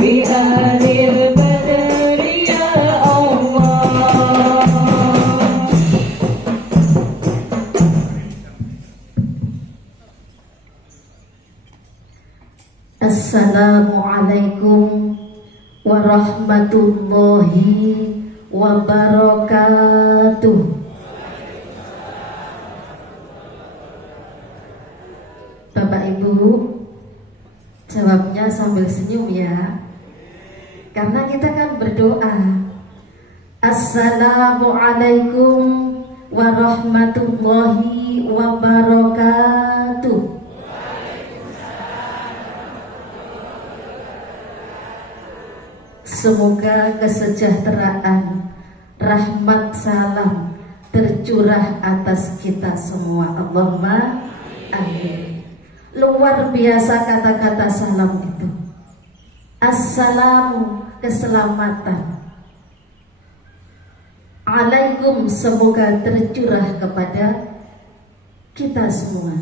بهذه البدر يا الله. Assalamualaikum warahmatullahi wabarakatuh. Bapak Ibu, jawabnya sambil senyum ya, karena kita kan berdoa. Assalamualaikum warahmatullahi wabarakatuh. Semoga kesejahteraan, rahmat, salam tercurah atas kita semua. Allahumma amin. Luar biasa kata-kata salam itu. Assalamu, keselamatan. Alaikum, semoga tercurah kepada kita semua.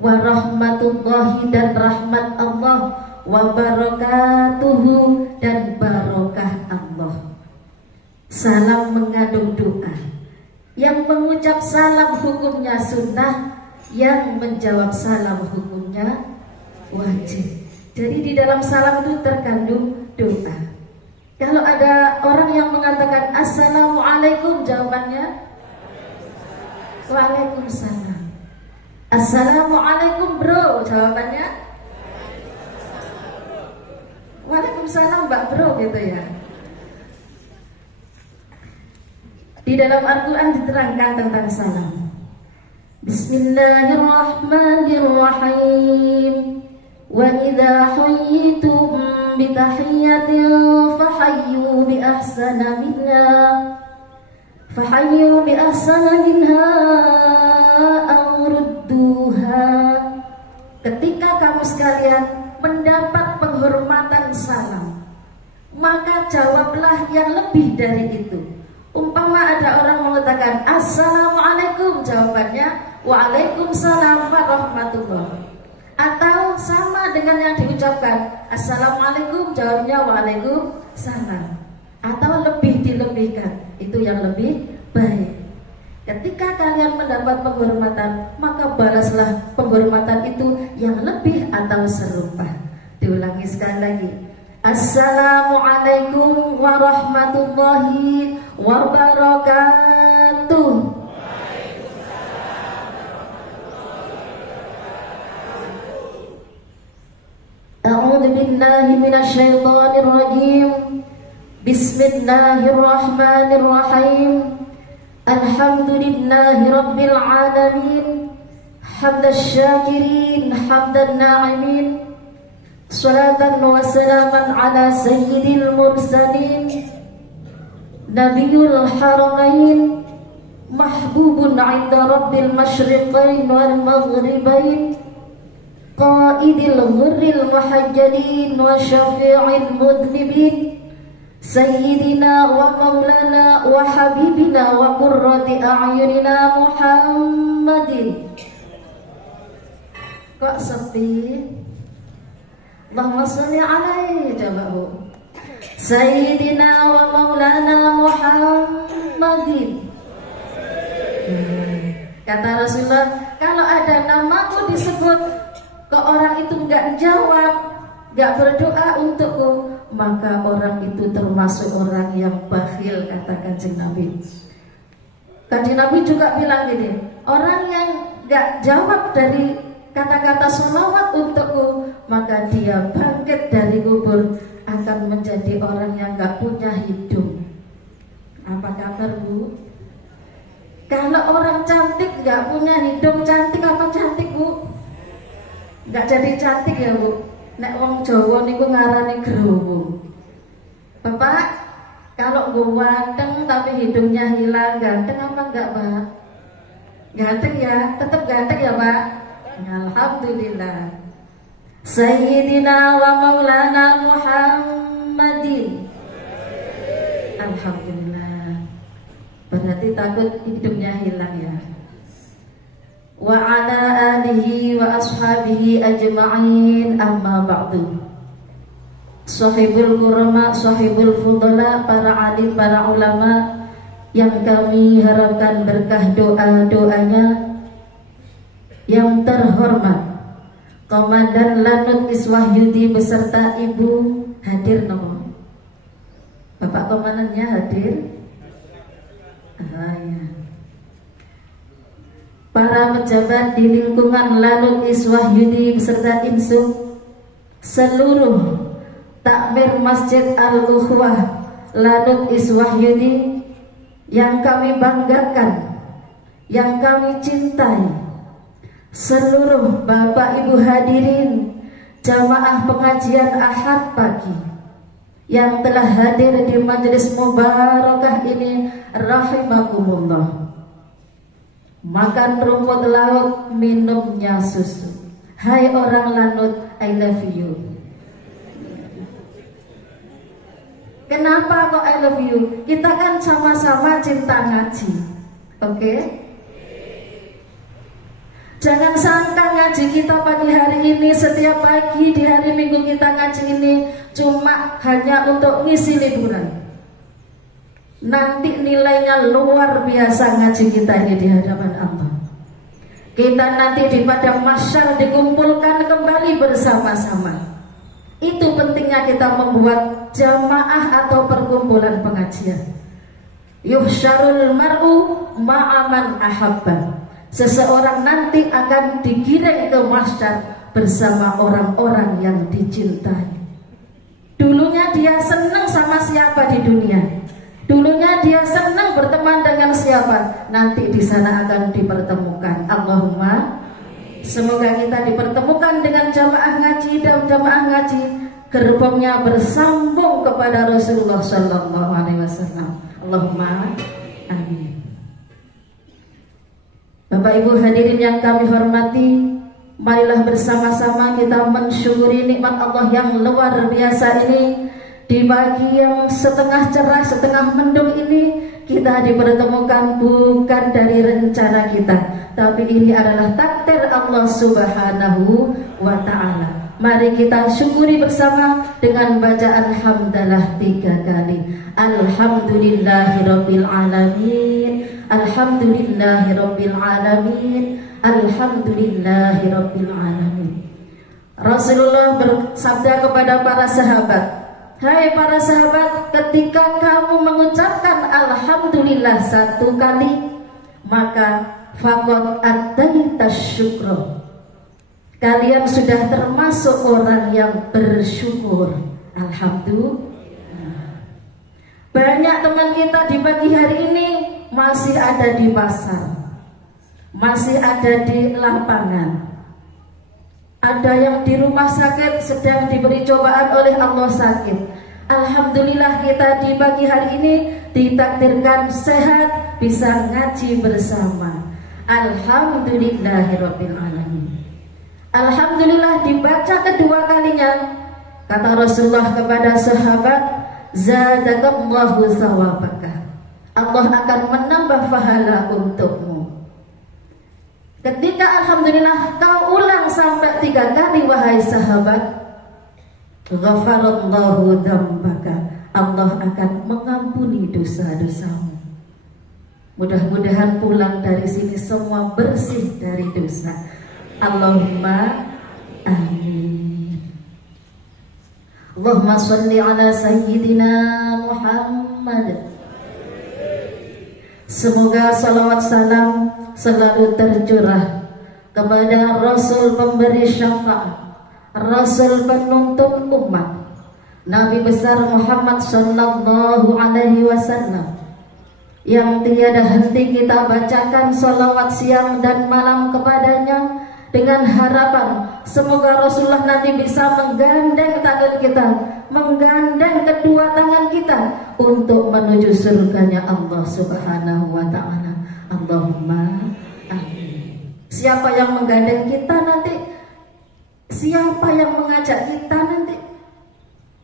Warahmatullahi, dan rahmat Allah, wabarakatuhu, dan barokah Allah. Salam mengandung doa. Yang mengucap salam hukumnya sunnah, yang menjawab salam hukumnya wajib. Jadi di dalam salam itu terkandung doa. Kalau ada orang yang mengatakan assalamualaikum, jawabannya waalaikumsalam. Assalamualaikum bro, jawabannya waalaikumsalam mbak bro, gitu ya. Di dalam Al-Quran diterangkan tentang salam. Bismillahirrahmanirrahim. Wa idza hayyitum bi tahiyyatin fahayyu bi ahsana minha aw rudduha. Ketika kamu sekalian mendapat penghormatan salam, maka jawablah yang lebih dari itu. Umpama ada orang mengatakan assalamualaikum, jawabannya waalaikumsalam warahmatullahi. Atau sama dengan yang diucapkan assalamualaikum, jawabnya waalaikumsalam. Atau lebih dilebihkan, itu yang lebih baik. Ketika kalian mendapat penghormatan, maka balaslah penghormatan itu yang lebih atau serupa. Diulangi sekali lagi. Assalamualaikum warahmatullahi wabarakatuh. A'udzu billahi minasyaitonir rajim. Bismillahirrahmanirrahim. Alhamdulillahi rabbil alamin. Hamdasy syakirin, hamdan na'imin. Salatan wa salaman ala sayyidil mursalin, nabiyul haramain, mahbubun 'inda rabbil masyriqain wal maghribain, qaidil ghurril muhajjalin wa syafi'il mudhnibin, sayyidina wa maulana wa habibina wa qurrati a'yunina Muhammadin. Kok sepi? Allahumma sholli alaihi, coba Bu. Sayyidina wa maulana Muhammadin. Kata Rasulullah, kalau ada namaku disebut, ke orang itu nggak jawab, nggak berdoa untukku, maka orang itu termasuk orang yang bakhil, kata Kanjeng Nabi. Kanjeng Nabi juga bilang gini, orang yang nggak jawab dari kata-kata sholawat untukku, maka dia bangkit dari kubur akan menjadi orang yang gak punya hidung. Apa kabar Bu? Kalau orang cantik gak punya hidung, cantik apa cantik Bu? Gak jadi cantik ya Bu. Nek wong Jawa niku ngarani growo. Bapak, kalau gue ganteng tapi hidungnya hilang, ganteng apa enggak Pak? Ganteng ya, tetap ganteng ya Pak. Alhamdulillah. Sayyidina wa maulana Muhammadin. Alhamdulillah. Berarti takut hidupnya hilang ya. Wa ala alihi wa ashabihi ajma'in, amma ba'du. sahibul kurama, sahibul fudala, para alim, para ulama yang kami harapkan berkah doa-doanya. Yang terhormat Komandan Lanut Iswahyudi beserta Ibu hadir nopo? Bapak komandannya hadir? Ya. Para pejabat di lingkungan Lanut Iswahyudi beserta Insub, seluruh takmir Masjid Al-Ukhwah Lanut Iswahyudi yang kami banggakan, yang kami cintai, seluruh Bapak Ibu hadirin jamaah pengajian Ahad pagi yang telah hadir di majelis mubarakah ini, rahimakumullah. Makan rumput laut, minumnya susu. Hai orang Lanut, I love you. Kenapa kok I love you? Kita kan sama-sama cinta ngaji, oke? Jangan sangka ngaji kita pagi hari ini, setiap pagi di hari Minggu kita ngaji ini cuma hanya untuk ngisi liburan. Nanti nilainya luar biasa ngaji kita ini di hadapan Allah. Kita nanti di padang mahsyar dikumpulkan kembali bersama-sama. Itu pentingnya kita membuat jamaah atau perkumpulan pengajian. Yuhsyarul mar'u ma'aman ahabban. Seseorang nanti akan digiring ke mahsyar bersama orang-orang yang dicintai. Dulunya dia senang sama siapa di dunia, dulunya dia senang berteman dengan siapa, nanti di sana akan dipertemukan. Allahumma semoga kita dipertemukan dengan jamaah ngaji, dan jamaah ngaji gerbongnya bersambung kepada Rasulullah Sallallahu Alaihi Wasallam. Allahumma amin. Bapak Ibu hadirin yang kami hormati, marilah bersama-sama kita mensyukuri nikmat Allah yang luar biasa ini. Di pagi yang setengah cerah, setengah mendung ini, kita dipertemukan bukan dari rencana kita, tapi ini adalah takdir Allah Subhanahu wa ta'ala. Mari kita syukuri bersama dengan bacaan hamdalah 3 kali. Alhamdulillahirabbil alamin, alhamdulillahirabbil alamin, alhamdulillahirabbil alamin. Rasulullah bersabda kepada para sahabat, hai para sahabat, ketika kamu mengucapkan alhamdulillah 1 kali, maka faqad ataita syukra, kalian sudah termasuk orang yang bersyukur. Alhamdulillah. Banyak teman kita di pagi hari ini masih ada di pasar, masih ada di lapangan, ada yang di rumah sakit sedang diberi cobaan oleh Allah sakit. Alhamdulillah kita di pagi hari ini ditakdirkan sehat, bisa ngaji bersama. Alhamdulillahirabbil alamin. Alhamdulillah dibaca kedua kalinya, kata Rasulullah kepada sahabat, zadakallahu thawabaka, Allah akan menambah pahala untukmu. Ketika alhamdulillah kau ulang sampai 3 kali, wahai sahabat, ghafarallahu dzambaka, Allah akan mengampuni dosa-dosamu. Mudah-mudahan pulang dari sini semua bersih dari dosa. Allahumma amin. Allahumma sholli ala sayyidina Muhammad. Semoga salawat salam selalu tercurah kepada Rasul pemberi syafaat, Rasul penuntun umat, Nabi besar Muhammad Sallallahu Alaihi Wasallam, yang tiada henti kita bacakan salawat siang dan malam kepadanya, dengan harapan semoga Rasulullah nanti bisa menggandeng tangan kita, menggandeng kedua tangan kita untuk menuju surganya Allah Subhanahu wa ta'ala. Allahumma amin. Siapa yang menggandeng kita nanti? Siapa yang mengajak kita nanti?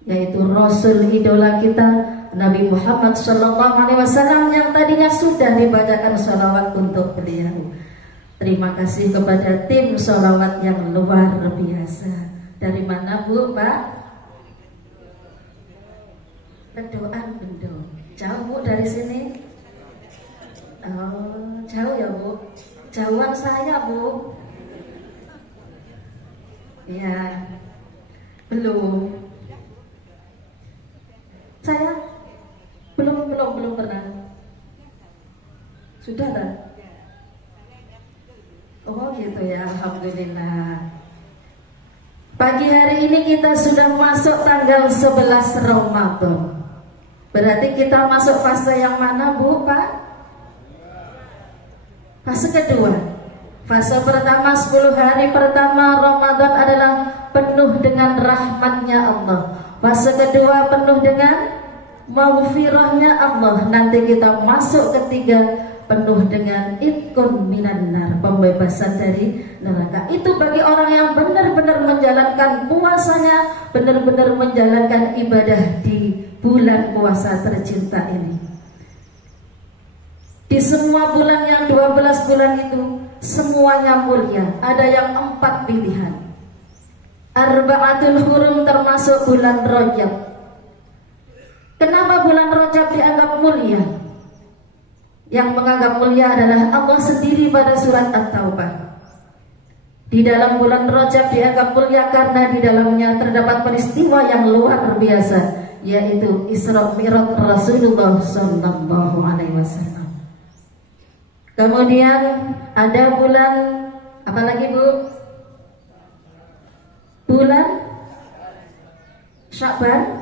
Yaitu Rasul idola kita, Nabi Muhammad Sallallahu Alaihi Wasallam, yang tadinya sudah dibacakan salawat untuk beliau. Terima kasih kepada tim salawat yang luar biasa. Dari mana Bu, Pak? Redoan Bendo. Jauh Bu dari sini? Oh, jauh ya Bu. Jauhan saya Bu. Ya, belum. Saya belum pernah. Sudah tak? Oh gitu ya, alhamdulillah. Pagi hari ini kita sudah masuk tanggal 11 Ramadan. Berarti kita masuk fase yang mana Bu, Pak? Fase kedua. Fase pertama 10 hari pertama Ramadan adalah penuh dengan rahmatnya Allah. Fase kedua penuh dengan maghfirahnya Allah. Nanti kita masuk ketiga penuh dengan itkun minan nar, pembebasan dari neraka. Itu bagi orang yang benar-benar menjalankan puasanya, benar-benar menjalankan ibadah di bulan puasa tercinta ini. Di semua bulan yang 12 bulan itu semuanya mulia. Ada yang 4 pilihan. Arba'atul hurum termasuk bulan Rajab. Kenapa bulan Rajab dianggap mulia? Yang menganggap mulia adalah Allah sendiri pada surat At-Taubah. Di dalam bulan Rajab dianggap mulia karena di dalamnya terdapat peristiwa yang luar biasa, yaitu Isra Mi'raj Rasulullah sallallahu alaihi wasallam. Kemudian ada bulan apa lagi Bu? Bulan Sya'ban.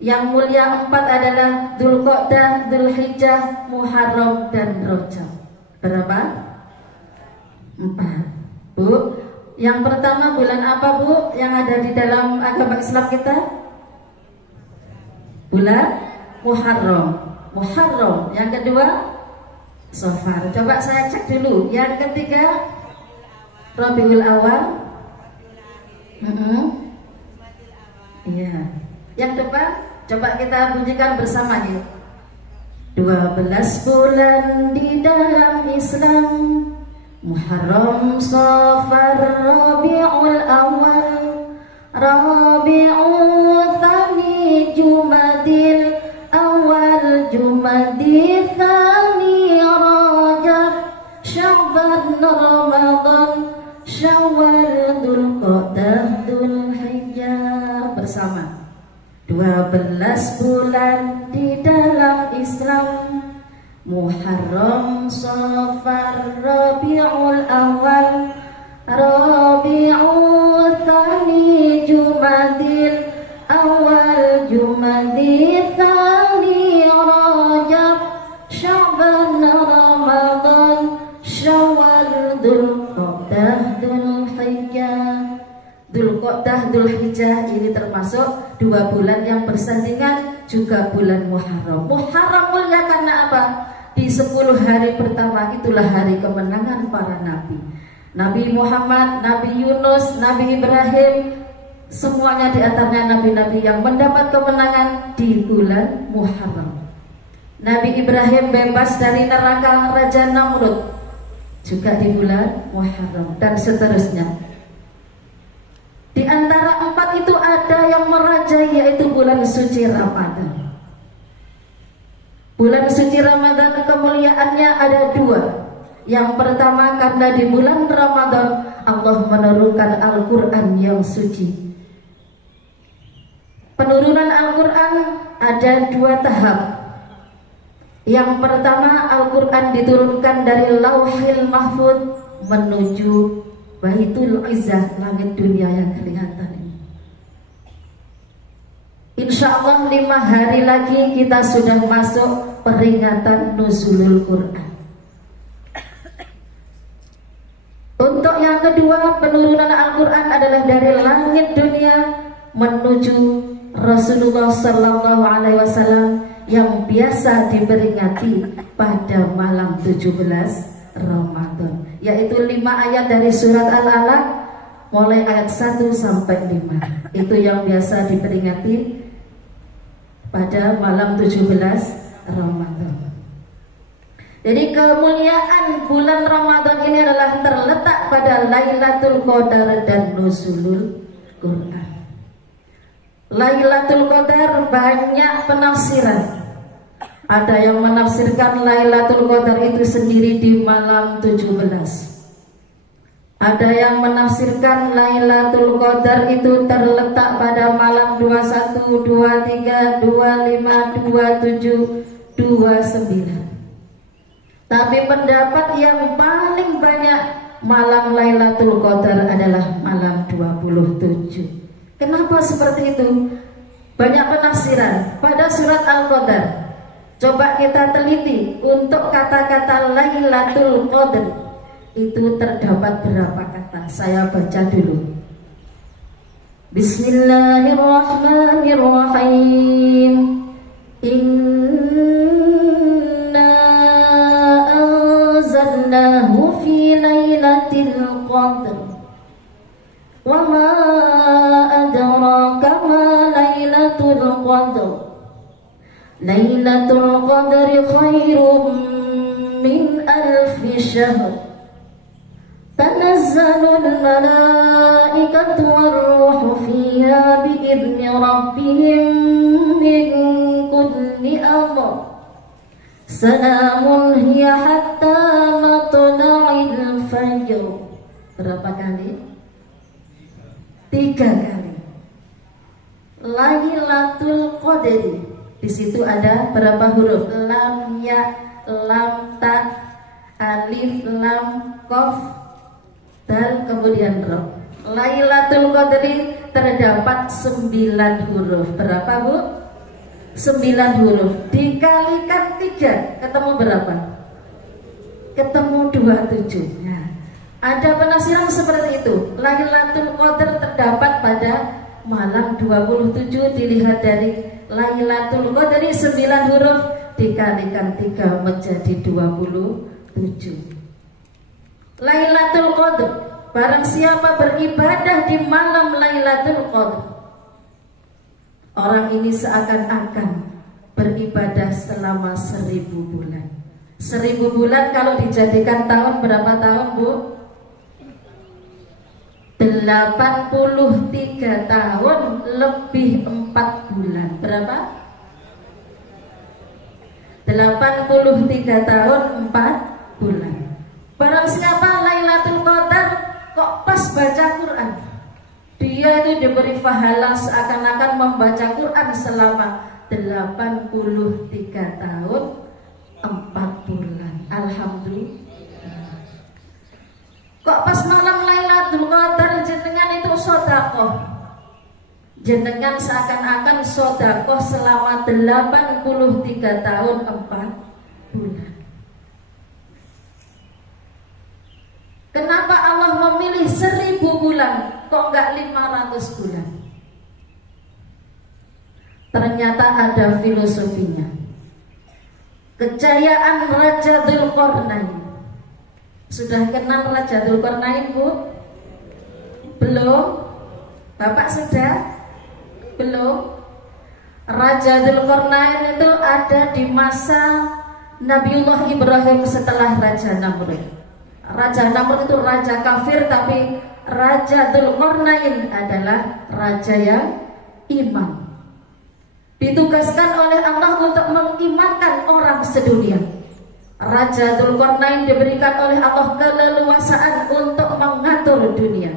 Yang mulia 4 adalah Dzulqa'dah, Dzulhijjah, Muharram dan Rajab. Berapa? 4. Bu, yang pertama bulan apa Bu yang ada di dalam agama Islam kita? Bulan Muharram. Muharram. Yang kedua Safar. Coba saya cek dulu. Yang ketiga Rabiul Awal. Iya. Yang depan coba kita bunyikan bersama ya. 12 bulan di dalam Islam, Muharram, Safar, Rabiul Awal, Rabiul Tsani, Jumadil Awal, Jumadil Tsani, Rajab, Sya'ban, Ramadan, Syawal, Dzulqa'dah, Dzulhijjah. Bersama 12 bulan di dalam Islam, Muharram, Safar, Rabiul Awal, Rabiul Tsani, Jumadil Awal, Jumadil Tsani, Rajab, Sya'ban, Ramadan, Syawal, Dzulqa'dah, Dzulhijjah. Dzulqa'dah, Dzulhijjah ini termasuk 2 bulan yang bersandingan, juga bulan Muharram. Muharram mulia karena apa? Di 10 hari pertama itulah hari kemenangan para nabi. Nabi Muhammad, Nabi Yunus, Nabi Ibrahim, semuanya di antaranya nabi-nabi yang mendapat kemenangan di bulan Muharram. Nabi Ibrahim bebas dari neraka Raja Namrud juga di bulan Muharram, dan seterusnya. Di antara 4 itu ada yang merajai, yaitu bulan suci Ramadan. Bulan suci Ramadan kemuliaannya ada 2. Yang pertama karena di bulan Ramadan Allah menurunkan Al-Quran yang suci. Penurunan Al-Quran ada 2 tahap. Yang pertama Al-Quran diturunkan dari Lauhil Mahfuz menuju Baitul Izzah, langit dunia yang kelihatan ini. Insya Allah 5 hari lagi kita sudah masuk peringatan Nuzulul Quran. Untuk yang kedua, penurunan Al-Quran adalah dari langit dunia menuju Rasulullah Sallallahu Alaihi Wasallam yang biasa diperingati pada malam 17 Ramadan, yaitu 5 ayat dari surat Al-Alaq mulai ayat 1 sampai 5. Itu yang biasa diperingati pada malam 17 Ramadan. Jadi kemuliaan bulan Ramadan ini adalah terletak pada Lailatul Qadar dan Nuzulul Quran. Lailatul Qadar banyak penafsiran. Ada yang menafsirkan Lailatul Qadar itu sendiri di malam 17. Ada yang menafsirkan Lailatul Qadar itu terletak pada malam 21, 23, 25, 27, 29. Tapi pendapat yang paling banyak malam Lailatul Qadar adalah malam 27. Kenapa seperti itu? Banyak penafsiran pada surat Al-Qadar. Coba kita teliti untuk kata-kata Lailatul Qadar. Itu terdapat berapa kata? Saya baca dulu. Bismillahirrahmanirrahim. Inna anzalnahu fi lailatul qadr. Wa ma adraka ma lailatul qadr. Lailatul qadri khairum min alfi syahr. تنزل الملائكة والروح فيها بإذن ربهم من كل أمر سلام هي حتى مطلع الفجر. Berapa kali? 3 kali. Lailatul Qadri. Di situ ada berapa huruf? Lam, ya, lam, ta, alif, lam, qaf, dan kemudian roh. Lailatul Qadri terdapat 9 huruf. Berapa, Bu? 9 huruf. Dikalikan 3, ketemu berapa? Ketemu 27. Nah, ada penafsiran seperti itu. Lailatul Qadar terdapat pada malam 27. Dilihat dari Lailatul Qadri 9 huruf dikalikan 3 menjadi 27. Lailatul Qadar, barang siapa beribadah di malam Lailatul Qadar, orang ini seakan-akan beribadah selama 1000 bulan. 1000 bulan kalau dijadikan tahun, berapa tahun, Bu? 83 tahun lebih 4 bulan. Berapa? 83 tahun 4 bulan. Barang siapa Lailatul Qadar kok pas baca Quran, dia itu diberi pahala seakan-akan membaca Quran selama 83 tahun 4 bulan. Alhamdulillah. Kok pas malam Lailatul Qadar jenengan itu sedekah, jenengan seakan-akan sedekah selama 83 tahun 4 bulan. Kenapa Allah memilih 1000 bulan, kok enggak 500 bulan? Ternyata ada filosofinya. Kejayaan Raja Dzulqarnain. Sudah kenal Raja Dzulqarnain, Bu? Belum? Bapak sudah? Belum? Raja Dzulqarnain itu ada di masa Nabiullah Ibrahim setelah Raja Namrud. Raja Namrud itu raja kafir, tapi Raja Dzulqarnain adalah raja yang iman. Ditugaskan oleh Allah untuk mengimankan orang sedunia. Raja Dzulqarnain diberikan oleh Allah keleluasaan untuk mengatur dunia.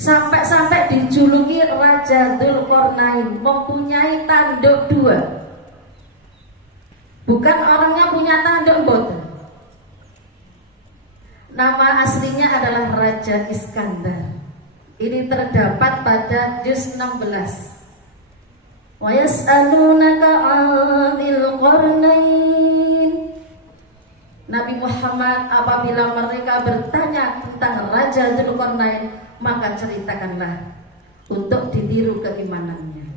Sampai-sampai dijuluki Raja Dzulqarnain mempunyai tanduk 2. Bukan orangnya punya tanduk boten. Nama aslinya adalah Raja Iskandar. Ini terdapat pada juz 16. Wa yas'alunaka 'anil qarnain. Nabi Muhammad apabila mereka bertanya tentang Raja Dzulqarnain, maka ceritakanlah untuk ditiru keimanannya.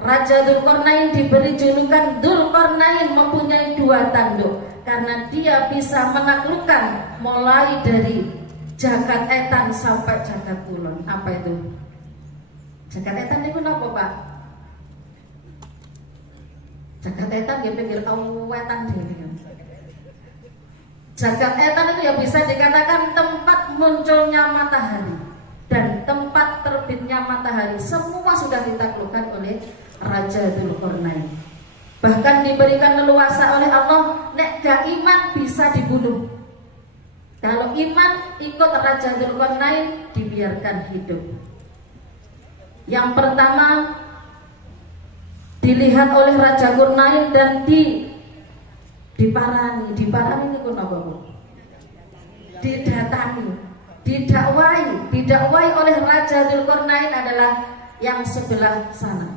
Raja Dzulqarnain diberi julukan Dzulqarnain, mempunyai 2 tanduk. Karena dia bisa menaklukkan mulai dari Jagat Etan sampai Jagat Kulon. Apa itu? Jagat Etan itu apa, Pak? Jagat Etan ya pinggir wetan dhewe. Jagat Etan itu ya bisa dikatakan tempat munculnya matahari dan tempat terbitnya matahari semua sudah ditaklukkan oleh Raja Dzulqarnain. Bahkan diberikan leluasa oleh Allah, nek gak iman bisa dibunuh. Kalau iman ikut Raja Dzulqarnain dibiarkan hidup. Yang pertama dilihat oleh Raja Dzulqarnain dan diparani itu apa Bu? Didatangi, didakwai oleh Raja Dzulqarnain adalah yang sebelah sana,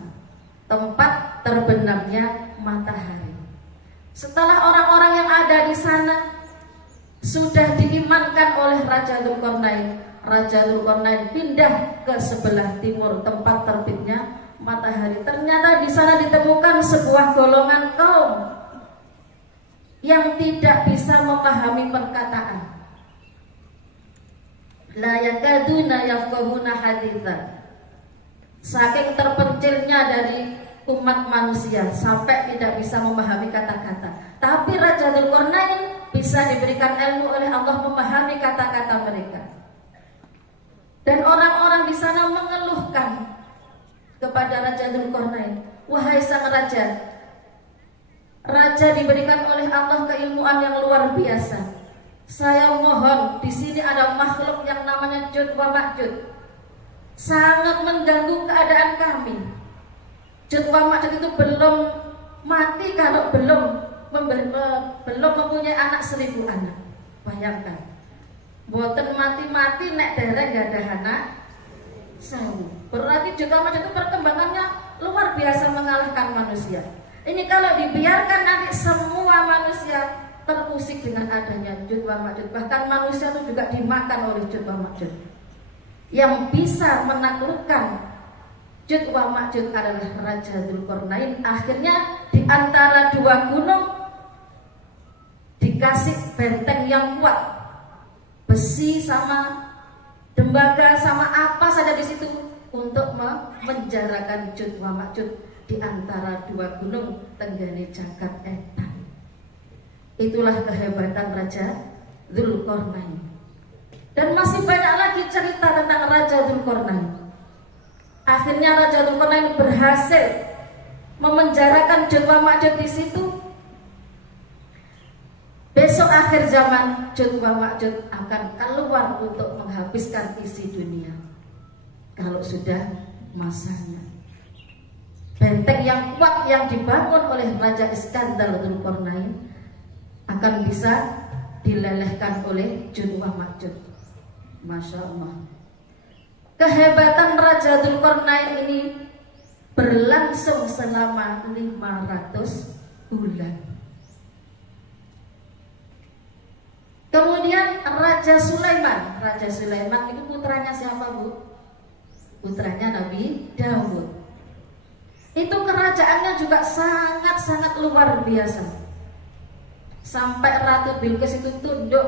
tempat terbenamnya matahari. Setelah orang-orang yang ada di sana sudah diimankan oleh Raja Dzulqarnain, Raja Dzulqarnain pindah ke sebelah timur tempat terbitnya matahari. Ternyata di sana ditemukan sebuah golongan kaum yang tidak bisa memahami perkataan. La yakaduna yafqahuna haditsa. Saking terpencilnya dari umat manusia sampai tidak bisa memahami kata-kata. Tapi Raja Dzulqarnain bisa diberikan ilmu oleh Allah memahami kata-kata mereka. Dan orang-orang di sana mengeluhkan kepada Raja Dzulqarnain, wahai sang raja, raja diberikan oleh Allah keilmuan yang luar biasa. Saya mohon, di sini ada makhluk yang namanya Jud wa Ma'jud, sangat mengganggu keadaan kami. Jud wa Ma'jud itu belum mati kalau belum mempunyai anak 1000 anak. Bayangkan, boten mati-mati nek dereng gak ada anak 1000. Berarti Jud wa Ma'jud itu perkembangannya luar biasa mengalahkan manusia. Ini kalau dibiarkan nanti semua manusia terusik dengan adanya Jud wa Ma'jud. Bahkan manusia itu juga dimakan oleh Jud wa Ma'jud. Yang bisa menaklukkan Jud wa Ma'jud adalah Raja Dzulqarnain. Akhirnya di antara dua gunung dikasih benteng yang kuat, besi sama tembaga sama apa saja di situ untuk memenjarakan Jud wa Ma'jud di antara dua gunung tenggane jagat etan. Itulah kehebatan Raja Dzulqarnain. Dan masih banyak lagi cerita tentang Raja Dzulqarnain. Akhirnya Raja Dzulqarnain berhasil memenjarakan Jud wa Ma'jud di situ. Besok akhir zaman Jud wa Ma'jud akan keluar untuk menghabiskan isi dunia. Kalau sudah masanya. Benteng yang kuat yang dibangun oleh Raja Iskandar Dzulqarnain akan bisa dilelehkan oleh Jud wa Ma'jud. Masya Allah. Kehebatan Raja Dzulqarnain ini berlangsung selama 500 bulan. Kemudian Raja Sulaiman. Raja Sulaiman itu putranya siapa Bu? Putranya Nabi Daud. Itu kerajaannya juga sangat-sangat luar biasa. Sampai Ratu Bilqis itu tunduk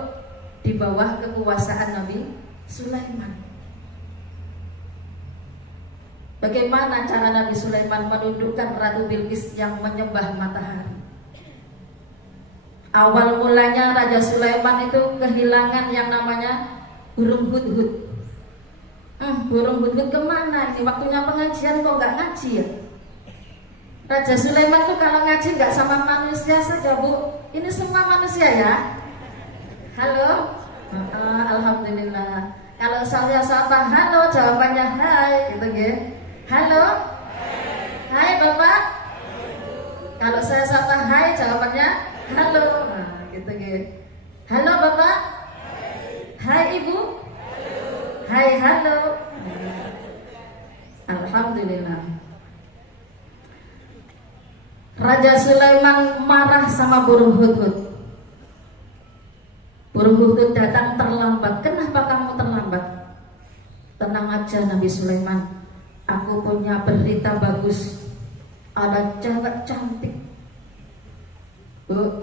di bawah kekuasaan Nabi Sulaiman. Bagaimana cara Nabi Sulaiman menundukkan Ratu Bilqis yang menyembah matahari? Awal mulanya Raja Sulaiman itu kehilangan yang namanya burung hudhud. Burung hudhud kemana? Ini waktunya pengajian kok nggak ngaji ya? Raja Sulaiman tuh kalau ngaji nggak sama manusia saja Bu. Ini semua manusia ya. Halo, alhamdulillah. Kalau saya sapa halo, jawabannya hai, gitu ya. Halo, hai Bapak. Kalau saya sapa hai, jawabannya halo, nah, gitu ya. Halo Bapak. Hai Ibu. Hai halo. Alhamdulillah. Raja Sulaiman marah sama burung hudhud. Burung hudhud datang terlambat. Kenapa kamu terlambat? Tenang aja Nabi Sulaiman, aku punya berita bagus. Ada cewek cantik Bu.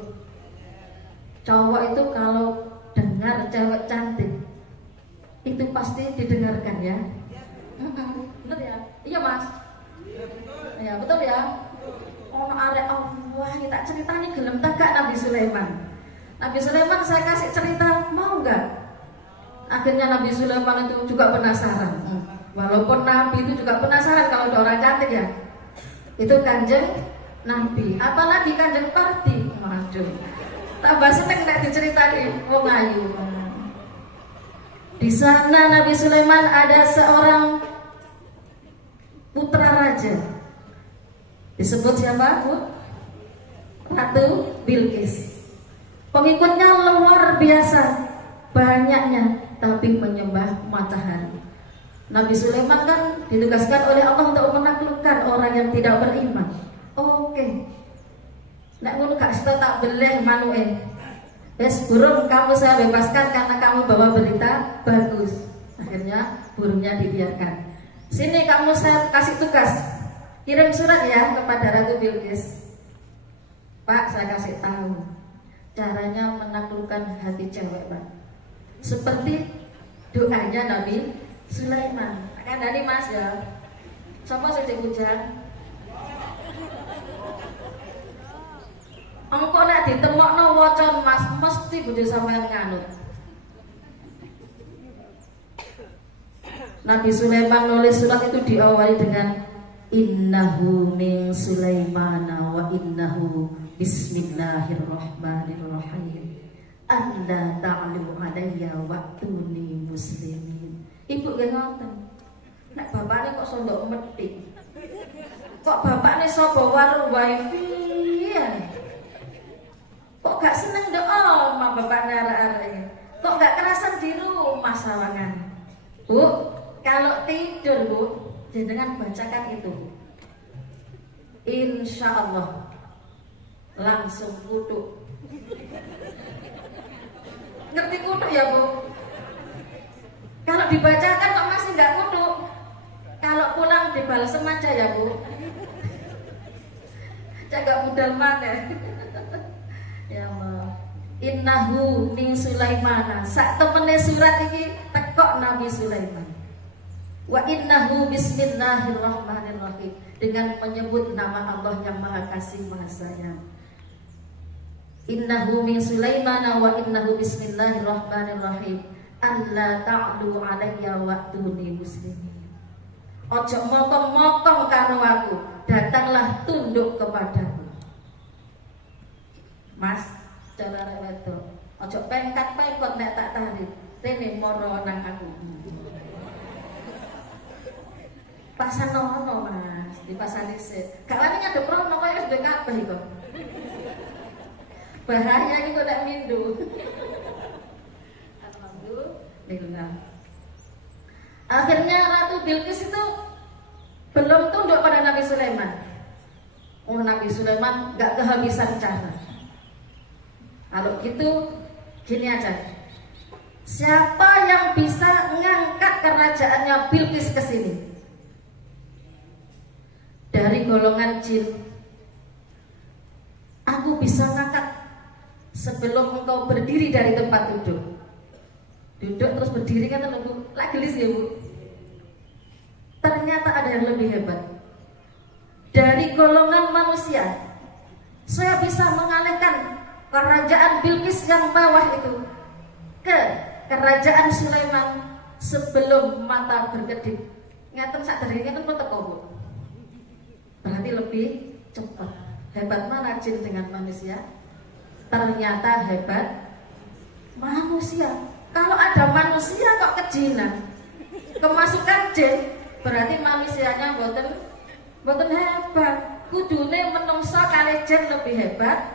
Cowok itu kalau dengar cewek cantik itu pasti didengarkan ya. Betul ya? Iya Mas. Ya betul ya. Ono arek Allah tak ceritanya gelem tagak Nabi Sulaiman. Nabi Sulaiman saya kasih cerita, mau enggak? Akhirnya Nabi Sulaiman itu juga penasaran. Walaupun Nabi itu juga penasaran kalau ada orang cantik ya. Itu Kanjeng Nabi. Apalagi Kanjeng Parti. Waduh. Tambah seneng nek diceritain wong ayu. Di sana Nabi Sulaiman ada seorang putra raja. Disebut siapa, Bu? Ratu Bilqis. Pengikutnya luar biasa banyaknya, tapi menyembah matahari. Nabi Sulaiman kan ditugaskan oleh Allah untuk menaklukkan orang yang tidak beriman. Oke. Nek ngono gak sida tak beleh manuke. Wes burung kamu saya bebaskan karena kamu bawa berita bagus. Akhirnya burungnya dibiarkan. Sini kamu saya kasih tugas. Kirim surat ya kepada Ratu Bilqis. Pak, saya kasih tahu caranya menaklukkan hati cewek, Pak. Seperti doanya Nabi Sulaiman. Kan dari Mas ya. Sapa sing diujar? Engko nek ditemokno waca Mas mesti bojo sampean nganut. Nabi Sulaiman nulis surat itu diawali dengan innahu min Sulaimana wa innahu bismillahirrahmanirrahim. Anda ta'lu alayya wa'tuni muslimin. Ibu nggih ngoten. Nek bapakne kok sondok metik. Kok bapakne sapa warung wifi ya? Kok gak seneng doa sama bapaknya arek-arek? Kok gak kerasan di rumah sawangan? Bu, kalau tidur Bu, jangan bacakan itu. Insya Allah langsung kutuk. Ngerti kutuk ya Bu? Kalau dibacakan kok masih gak kutuk? Kalau pulang dibalas aja ya Bu. Jaga modal mana? Ya Allah. Innahu min Sulaimana. Sak temene surat iki tekok Nabi Sulaiman. Wa innahu bismillahirrahmanirrahim. Dengan menyebut nama Allah yang Maha Kasih Maha Sayang. Innahu min Sulaimana wa innahu bismillahirrahmanirrahim. Alla ta'lu alayya wa'tuni muslimin. Ojo mokong-mokong karo aku, datanglah tunduk kepadaku. Mas, cara wedok. Ojo pengkat-pengkot nek tak tarik. Rene moro nang aku. Pasan nono Mas, di pasar dhisik. Gak wani ngadep prono koyo wis kabeh iku. Bahaya iki kok nek mindu. Alhamdulillah. Akhirnya Ratu Bilqis itu belum tunduk pada Nabi Sulaiman. Oh, Nabi Sulaiman gak kehabisan cara. Kalau gitu gini aja. Siapa yang bisa ngangkat kerajaannya Bilqis ke sini? Dari golongan jin. Aku bisa ngangkat sebelum engkau berdiri dari tempat duduk. Duduk terus berdiri kan Bu. Lagi gelis ya Bu. Ternyata ada yang lebih hebat. Dari golongan manusia, saya bisa mengalihkan kerajaan Bilqis yang bawah itu ke kerajaan Sulaiman sebelum mata berkedip. Ngaten sadari ngaten teko Bu. Berarti lebih cepat. Hebat mana jin dengan manusia? Ternyata hebat manusia. Kalau ada manusia kok kejinan, kemasukan jin, berarti manusianya mboten hebat. Kudune menungso kali jin lebih hebat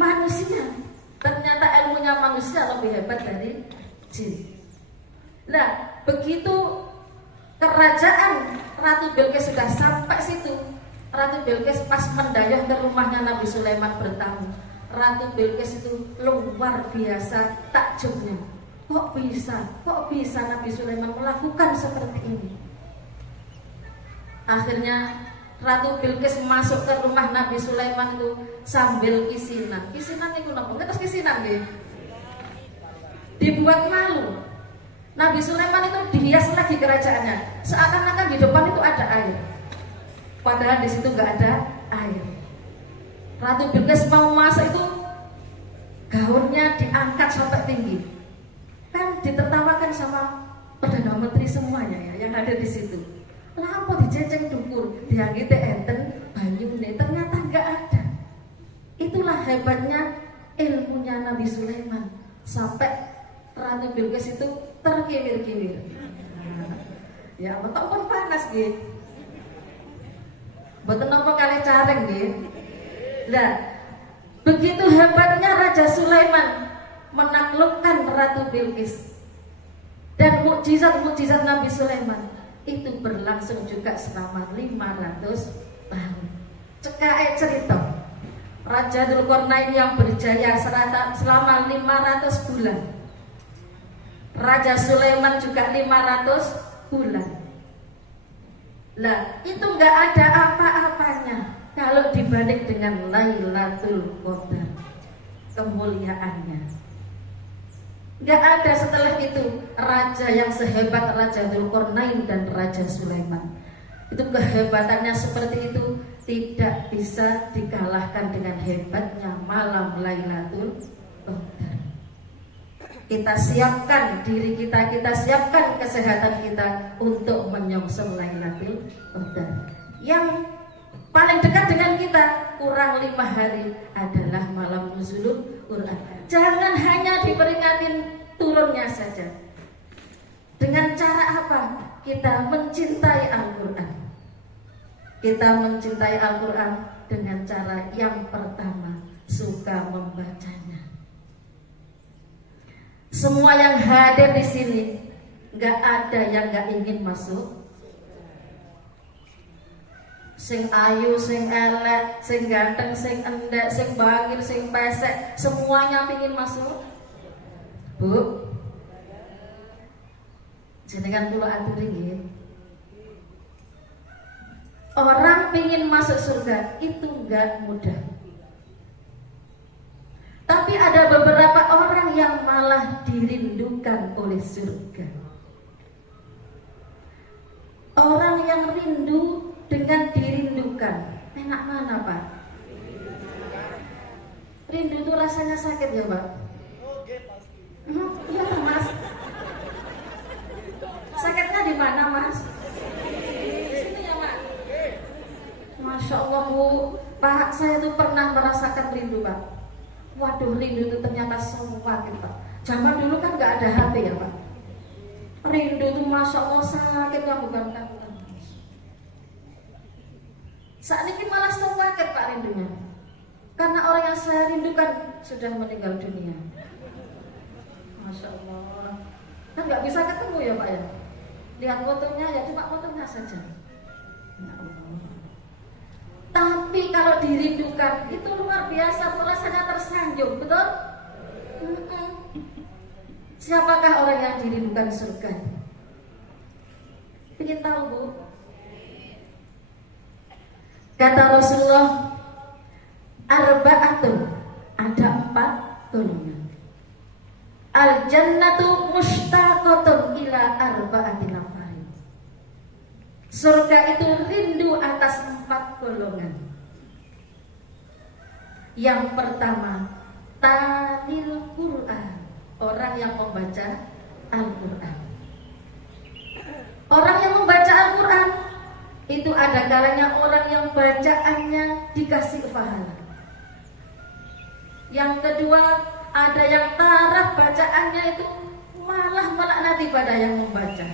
manusia. Ternyata ilmunya manusia lebih hebat dari jin. Nah, begitu kerajaan Ratu Bilqis sudah sampai situ, Ratu Bilqis pas mendayung ke rumahnya Nabi Sulaiman bertamu. Ratu Bilqis itu luar biasa takjubnya. Kok bisa Nabi Sulaiman melakukan seperti ini? Akhirnya Ratu Bilqis masuk ke rumah Nabi Sulaiman itu sambil kisinan. Kisinan itu napa? Terus kisinan nggih. Dibuat malu. Nabi Sulaiman itu dihias lagi kerajaannya. Seakan-akan di depan itu ada air. Padahal di situ nggak ada air. Ratu Bilqis mau masuk itu gaunnya diangkat sampai tinggi. Kan ditertawakan sama Perdana Menteri semuanya ya yang ada di situ. Kenapa dijeceng dukur, dianggite enten banyune, ternyata enggak ada. Itulah hebatnya ilmunya Nabi Sulaiman sampai Ratu Bilqis itu terkiwir-kiwir. Ya, betul pun panas gitu. Betul apa kali careng gitu. Nah, begitu hebatnya Raja Sulaiman menaklukkan Ratu Bilqis. Dan mukjizat-mukjizat Nabi Sulaiman itu berlangsung juga selama 500 tahun. Cekae cerita Raja Dzulqarnain yang berjaya selama 500 bulan. Raja Sulaiman juga 500 bulan. Lah, itu enggak ada apa-apanya kalau dibanding dengan Lailatul Qadar, kemuliaannya. Enggak ada setelah itu raja yang sehebat Raja Dzulqarnain dan Raja Sulaiman. Itu kehebatannya seperti itu tidak bisa dikalahkan dengan hebatnya malam Lailatul Qadar. Kita siapkan diri kita siapkan kesehatan kita untuk menyongsong Lailatul Qadar. Yang paling dekat dengan kita kurang 5 hari adalah malam nuzulul Quran. Jangan hanya diperingatin turunnya saja. Dengan cara apa? Kita mencintai Al-Quran. Kita mencintai Al-Quran dengan cara yang pertama, suka membacanya. Semua yang hadir di sini nggak ada yang nggak ingin masuk. Sing ayu, sing elek, sing ganteng, sing endek, sing bangir, sing pesek, semuanya ingin masuk. Bu, jenengan kula aturi nggih. Orang ingin masuk surga itu enggak mudah. Tapi ada beberapa orang yang malah dirindukan oleh surga. Orang yang rindu dengan dirindukan, enak mana Pak? Rindu itu rasanya sakit ya Pak? Iya Mas. Sakitnya di mana Mas? Sini ya Pak. Masya Allah Bu, Pak saya tuh pernah merasakan rindu Pak. Waduh rindu itu ternyata sakit Pak. Zaman dulu kan nggak ada HP ya Pak. Rindu itu Masya Allah sakitnya bukan kamu. Saat ini malah sakit Pak rindunya. Karena orang yang saya rindukan sudah meninggal dunia. Masya Allah. Kan nggak bisa ketemu ya Pak ya. Lihat fotonya ya cuma fotonya saja. Ya Allah. Tapi kalau dirindukan itu luar biasa, rasanya tersanjung, betul? Siapakah orang yang dirindukan surga? Ingin tahu Bu? Kata Rasulullah, arba'atun, ada 4 golongan. Al jannatu mushtaqatun ila arba'ati nafarin. Surga itu rindu atas 4 golongan. Yang pertama, talil Quran, orang yang membaca Al-Quran. Orang yang membaca Al-Quran itu ada kalanya orang yang bacaannya dikasih pahala. Yang kedua, ada yang taraf bacaannya itu malah melaknati pada yang membaca.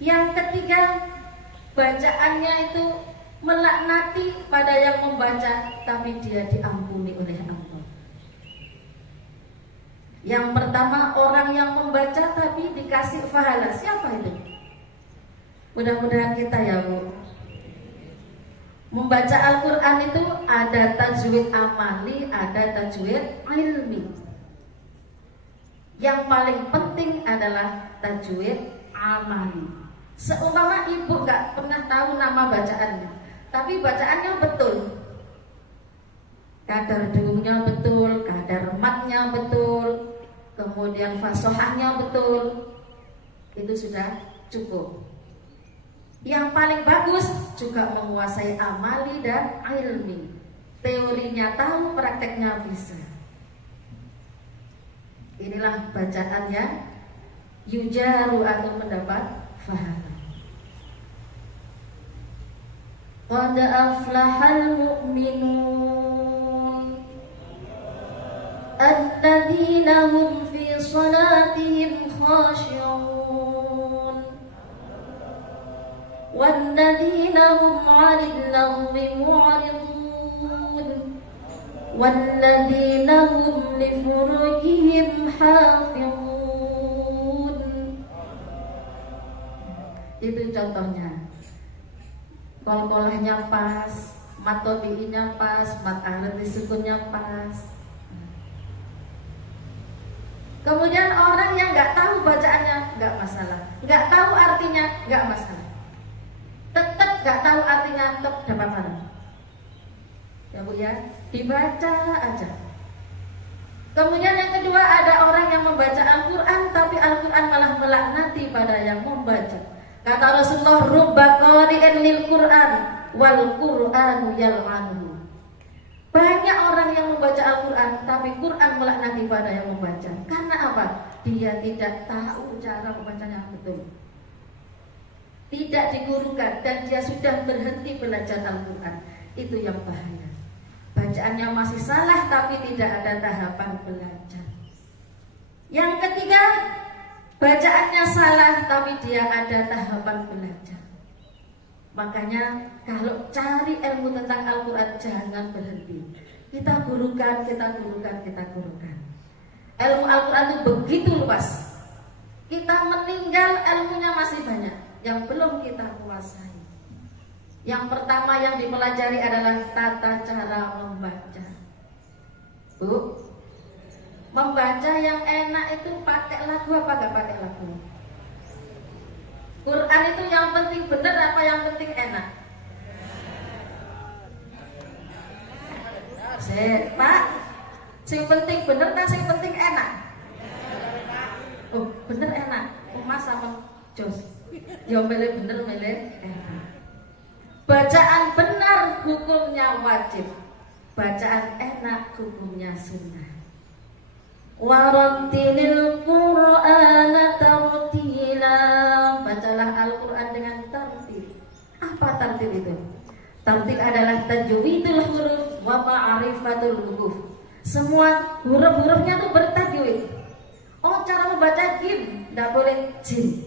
Yang ketiga, bacaannya itu melaknati pada yang membaca, tapi dia diampuni oleh Allah. Yang pertama, orang yang membaca tapi dikasih pahala. Siapa itu? Mudah-mudahan kita ya Bu. Membaca Al-Quran itu ada tajwid amali, ada tajwid ilmi. Yang paling penting adalah tajwid amali. Seumpama ibu gak pernah tahu nama bacaannya, tapi bacaannya betul, kadar dengungnya betul, kadar matnya betul, kemudian fasohahnya betul, itu sudah cukup. Yang paling bagus juga menguasai amali dan ilmi. Teorinya tahu, prakteknya bisa. Inilah bacaannya yujaru atau mendapat pahala. Qad aflahal mu'minun alladzina hum fi salatihim khashi'un walladzina hum 'anil lagwi mu'ridun walladzina hum li furujihim hafizun. Itu contohnya. Kol-kolahnya pas, mat tobi'inya pas, mat akhir disukunnya pas. Kemudian orang yang nggak tahu bacaannya nggak masalah, nggak tahu artinya nggak masalah, tetap nggak tahu artinya tetap dapat pahala. Ya Bu ya, dibaca aja. Kemudian yang kedua, ada orang yang membaca Al-Quran tapi Al-Quran malah melaknati pada yang membaca. Kata Rasulullah, rubba qari'in lil Qur'an wal Qur'anu yal'anuhu. Banyak orang yang membaca Al-Quran tapi Quran melaknati pada yang membaca. Karena apa? Dia tidak tahu cara membacanya betul, tidak digurukan, dan dia sudah berhenti belajar Al-Quran. Itu yang bahaya. Bacaannya masih salah tapi tidak ada tahapan belajar. Yang ketiga, bacaannya salah tapi dia ada tahapan belajar. Makanya kalau cari ilmu tentang Al-Quran jangan berhenti. Kita gurukan, kita gurukan, kita gurukan. Ilmu Al-Quran itu begitu luas. Kita meninggal ilmunya masih banyak yang belum kita kuasai. Yang pertama yang dipelajari adalah tata cara membaca. Bu, membaca yang enak itu pakai lagu apa gak pakai lagu? Quran itu yang penting benar apa yang penting enak? Pak, yang penting benar kan yang penting enak? Oh, bener enak. Mas sama Jos. Ya milih bener, milih enak. Bacaan benar hukumnya wajib. Bacaan enak hukumnya sunnah. Warattilil Qur'ana tartila. Bacalah Al-Quran dengan tartil. Apa tartil itu? Tartil adalah tajwidul huruf wa ma'rifatul huruf. Semua huruf-hurufnya itu bertajwid. Oh, cara membaca jim, tidak boleh jim.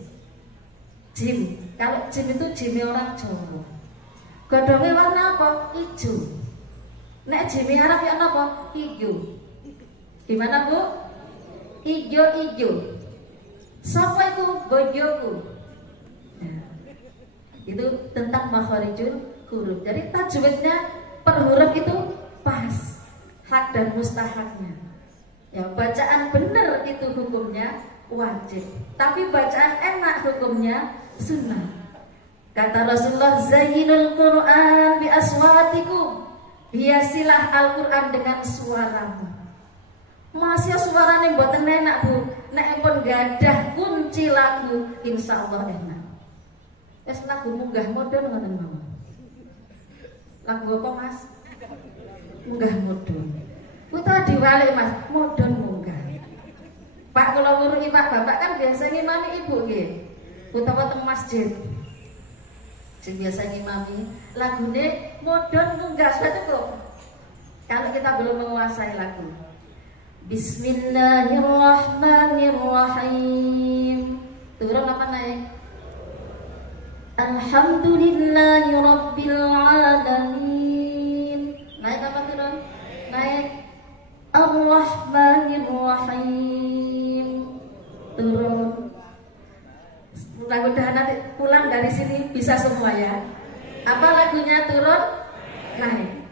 Jim, kalau jim itu jimnya orang Jawa. Godongnya warna apa? Hijau. Nek jimnya Arab ya apa? Hijau. Gimana Bu? Ijo-ijo. Sapa itu bojoku? Nah, itu tentang makharijul huruf. Jadi tajwidnya per huruf itu pas, hak dan mustahaknya. Ya, bacaan benar itu hukumnya wajib. Tapi bacaan enak hukumnya sunnah. Kata Rasulullah, zayyinul Qur'an bi aswatikum. Hiasilah Al-Quran dengan suaramu. Masih suaranya mboten enak Bu, nek pun gadah kunci lagu insyaallah enak. Wis lagu munggah modon ngoten mawon. Lagu apa Mas? Munggah modon. Putra diwalik Mas, modon munggah. Pak kula wuruki Pak Bapak kan biasa ngimami Ibu nggih. Utawa teng masjid. Sing biasa ngimami, lagune modon munggah cukup. Kalau kita belum menguasai lagu. Bismillahirrahmanirrahim. Turun apa naik? Alhamdulillahi rabbil alamin. Naik apa turun? Naik. Ar-Rahmanirrahim. Turun. Mudah-mudahan nanti pulang dari sini bisa semua ya. Apa lagunya turun? Naik.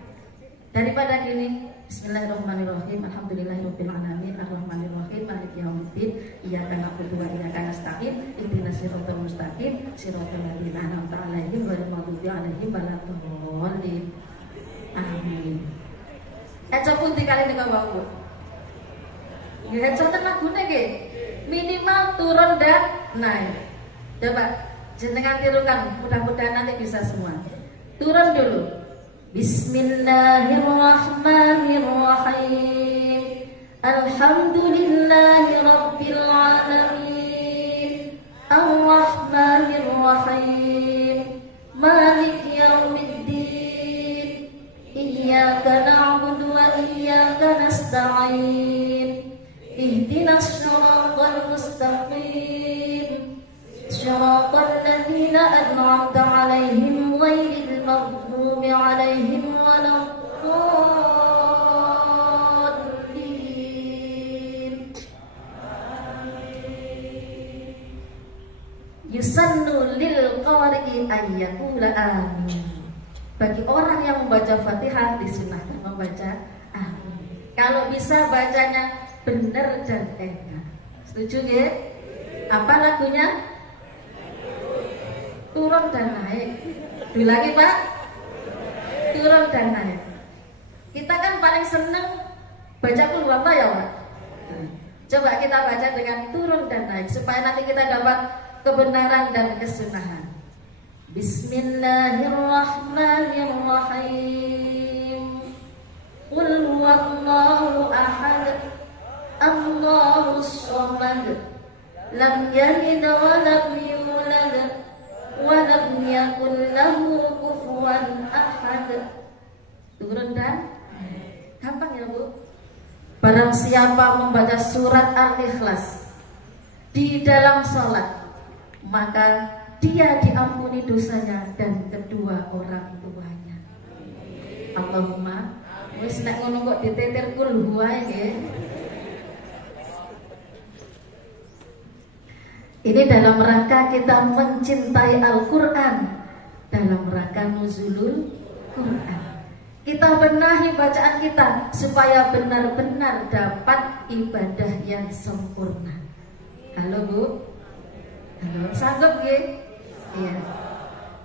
Daripada gini, Bismillahirrahmanirrahim. Alhamdulillahirabbil alamin. Arrahmanirrahim. Maliki yaumiddin. Iyyaka na'budu wa iyyaka nasta'in. Ihdinas siratal mustaqim. Siratal ladzina an'amta 'alaihim ghairil maghdubi 'alaihim waladdallin. Amin. Eco pundi kali nika wae. Nggih, eco ten lagune nggih. Minimal turun dan naik. Coba jenengan tirukan, mudah-mudahan nanti bisa semua. Turun dulu. Bismillahirrahmanirrahim. Alhamdulillahi Rabbil Alamin, Ar-Rahmanir Rahim, Malik Yawmiddin, Iyyaka na'budu wa iyyaka nasta'in, Ihdinas siratal mustaqim, siratal ladzina an'amta 'alaihim ghairil maghdubi 'alaihim waladdallin. Yusannu lil qari'i ayyakula amin. Bagi orang yang membaca Fatihah disunahkan membaca amin. Kalau bisa bacanya benar dan enak. Setuju ya? Apa lagunya? Turun dan naik. Lagi Pak? Turun dan naik. Kita kan paling seneng baca qul huwallahu ya Pak? Coba kita baca dengan turun dan naik supaya nanti kita dapat kebenaran dan kesunahan. Bismillahirrahmanirrahim. Qul huwallahu ahad, Allahus samad, lam yalid wa lam yulad wa lam yakul lahu kufuwan ahad. Turun dan gampang ya Bu. Barang siapa membaca surat Al-Ikhlas di dalam sholat, maka dia diampuni dosanya dan kedua orang tuanya. Allahumma. Wis nek ngono kok ditetir kul huwa nggih. Ini dalam rangka kita mencintai Al-Qur'an, dalam rangka nuzulul Qur'an. Kita benahi bacaan kita supaya benar-benar dapat ibadah yang sempurna. Halo Bu. Halo, sanggup nggih? Iya.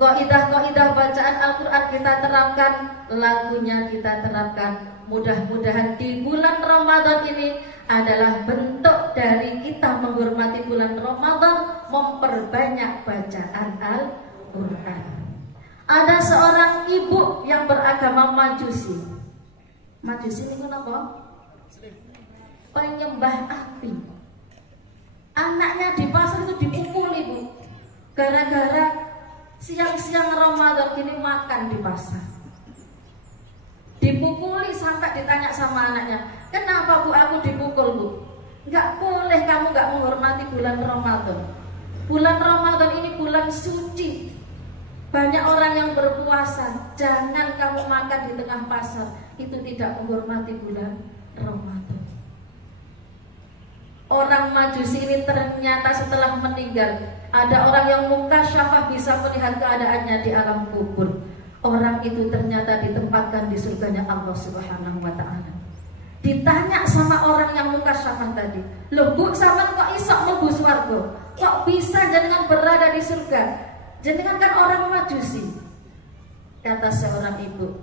Kaidah-kaidah bacaan Al-Qur'an kita terapkan, lagunya kita terapkan. Mudah-mudahan di bulan Ramadan ini adalah bentuk dari kita menghormati bulan Ramadan, memperbanyak bacaan Al-Qur'an. Ada seorang ibu yang beragama Majusi. Majusi ini apa? Penyembah api. Anaknya di pasar itu dipukuli Bu, gara-gara siang-siang Ramadan ini makan di pasar. Dipukuli sampai ditanya sama anaknya, kenapa Bu aku dipukul Bu? Enggak boleh kamu enggak menghormati bulan Ramadan. Bulan Ramadan ini bulan suci. Banyak orang yang berpuasa, jangan kamu makan di tengah pasar. Itu tidak menghormati bulan Ramadan. Orang Majusi ini ternyata setelah meninggal, ada orang yang mukasyafah bisa melihat keadaannya di alam kubur. Orang itu ternyata ditempatkan di surganya Allah Subhanahu wa ta'ala. Ditanya sama orang yang mukasyafah tadi, "Loh Bu, sampean kok iso mlebu swarga? Kok bisa jenengan berada di surga? Jenengan kan orang Majusi." Kata seorang ibu,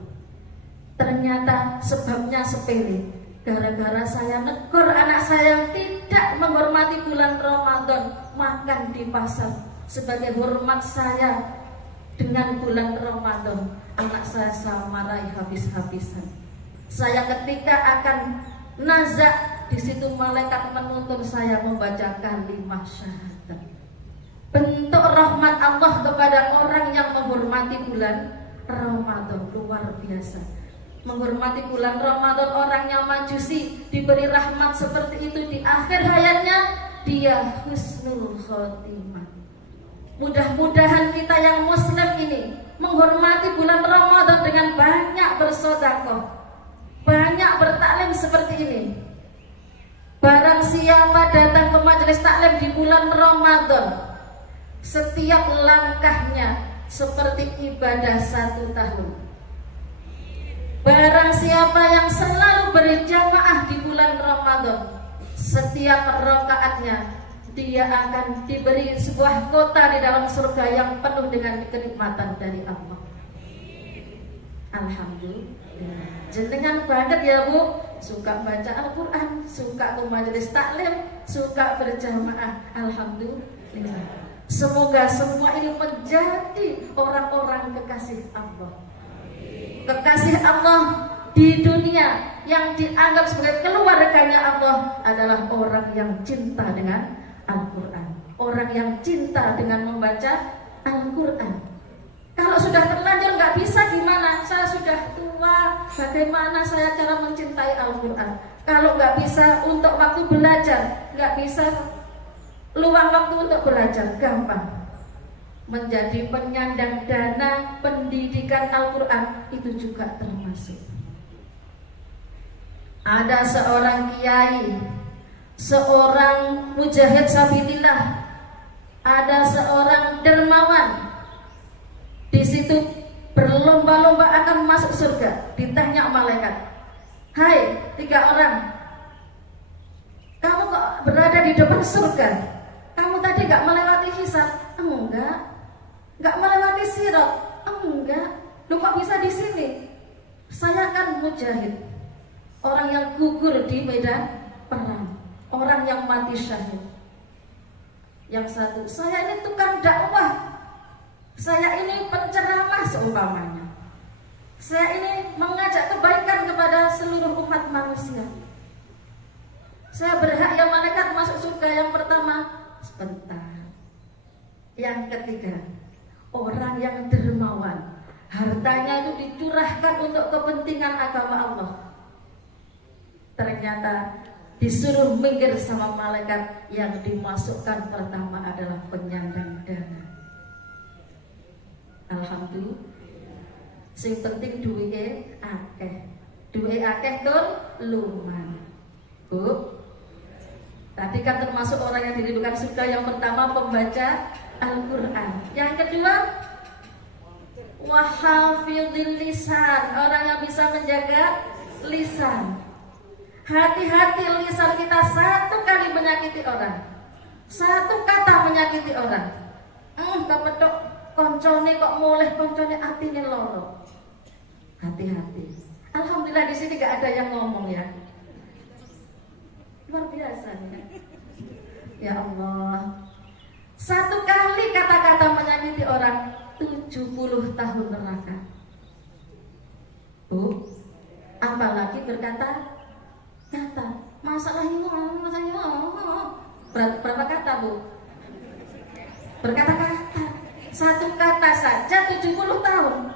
"Ternyata sebabnya sepele. Gara-gara saya negur anak saya yang tidak menghormati bulan Ramadan, makan di pasar. Sebagai hormat saya dengan bulan Ramadan, anak saya marahi habis-habisan. Saya ketika akan nazak, di situ malaikat menuntun saya membaca kalimat syahadat. Bentuk rahmat Allah kepada orang yang menghormati bulan Ramadan luar biasa. Menghormati bulan Ramadan, orang yang Majusi diberi rahmat seperti itu, di akhir hayatnya dia husnul khotimah. Mudah-mudahan kita yang muslim ini menghormati bulan Ramadan dengan banyak bersedekah, banyak bertaklim seperti ini. Barang siapa datang ke majelis taklim di bulan Ramadan, setiap langkahnya seperti ibadah 1 tahun. Barang siapa yang selalu berjamaah di bulan Ramadan, setiap rakaatnya dia akan diberi sebuah kota di dalam surga yang penuh dengan kenikmatan dari Allah. Alhamdulillah. Jenengan banget ya Bu, suka baca Al-Quran, suka ke majelis taklim, suka berjamaah. Alhamdulillah. Semoga semua ini menjadi orang-orang kekasih Allah. Kekasih Allah di dunia yang dianggap sebagai keluarganya Allah adalah orang yang cinta dengan Al-Quran, orang yang cinta dengan membaca Al-Quran. Kalau sudah terlanjur nggak bisa gimana? Saya sudah tua, bagaimana saya cara mencintai Al-Quran? Kalau nggak bisa untuk waktu belajar, nggak bisa luang waktu untuk belajar, gampang. Menjadi penyandang dana pendidikan Al-Quran itu juga termasuk. Ada seorang kiai, seorang mujahid sabilillah, ada seorang dermawan. Di situ berlomba-lomba akan masuk surga. Ditanya malaikat, "Hai, 3 orang, kamu kok berada di depan surga? Kamu tadi gak melewati hisab?" "Enggak." "Gak melewati sirat?" "Enggak." "Lu kok bisa di sini?" "Saya kan mujahid, orang yang gugur di medan perang, orang yang mati syahid." Yang satu, "Saya ini tukang dakwah, saya ini penceramah seumpamanya, saya ini mengajak kebaikan kepada seluruh umat manusia. Saya berhak ya malaikat masuk surga." Yang pertama, sebentar. Yang ketiga, orang yang dermawan, hartanya itu dicurahkan untuk kepentingan agama Allah. Ternyata disuruh minggir sama malaikat, yang dimasukkan pertama adalah penyandang dana. Alhamdulillah. Sing penting duwike akeh. Duwe akeh tur luman. Bu, tadi kan termasuk orang yang dirindukan surga. Yang pertama pembaca Al-Quran. Yang kedua wahafidhil lisan, orang yang bisa menjaga lisan. Hati-hati lisan kita, satu kali menyakiti orang, satu kata menyakiti orang, kepethuk koncone kok mulih koncone atine loro. Hati-hati. Alhamdulillah di sini gak ada yang ngomong ya. Luar biasa ya. Ya Allah. Satu kali kata-kata menyakiti orang 70 tahun neraka. Bu, apalagi berkata masalahnya berapa kata Bu? Berkata-kata. Satu kata saja 70 tahun.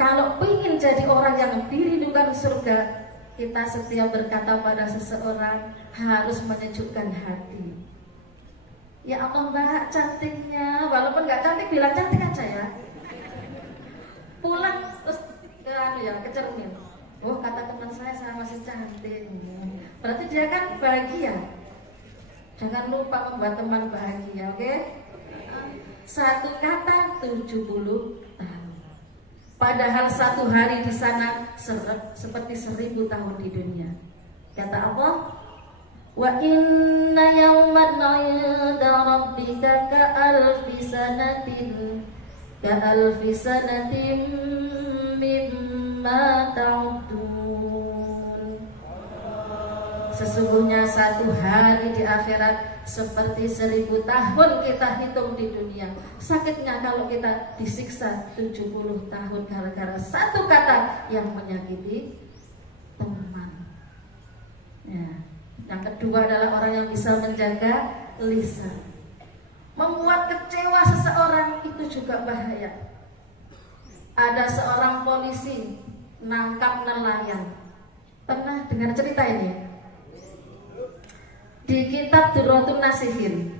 Kalau ingin jadi orang yang dirindukan surga, kita setiap berkata pada seseorang harus menyejukkan hati. Ya Allah Mbak, cantiknya, walaupun nggak cantik bilang cantik aja ya. Pulang terus ke cermin. Oh, kata teman saya masih cantik. Berarti dia kan bahagia. Jangan lupa membuat teman bahagia, oke? Satu kata 70 tahun. Padahal satu hari di sana seperti 1000 tahun di dunia. Kata Allah, wa inna yawman 'inda rabbika ka'alfi sanatin mimma ta'udun. Sesungguhnya satu hari di akhirat seperti 1000 tahun kita hitung di dunia. Sakitnya kalau kita disiksa 70 tahun gara-gara satu kata yang menyakiti teman. Ya. Yang kedua adalah orang yang bisa menjaga lisan. Membuat kecewa seseorang itu juga bahaya. Ada seorang polisi nangkap nelayan. Pernah dengar cerita ini? Di kitab Durratun Nasihin,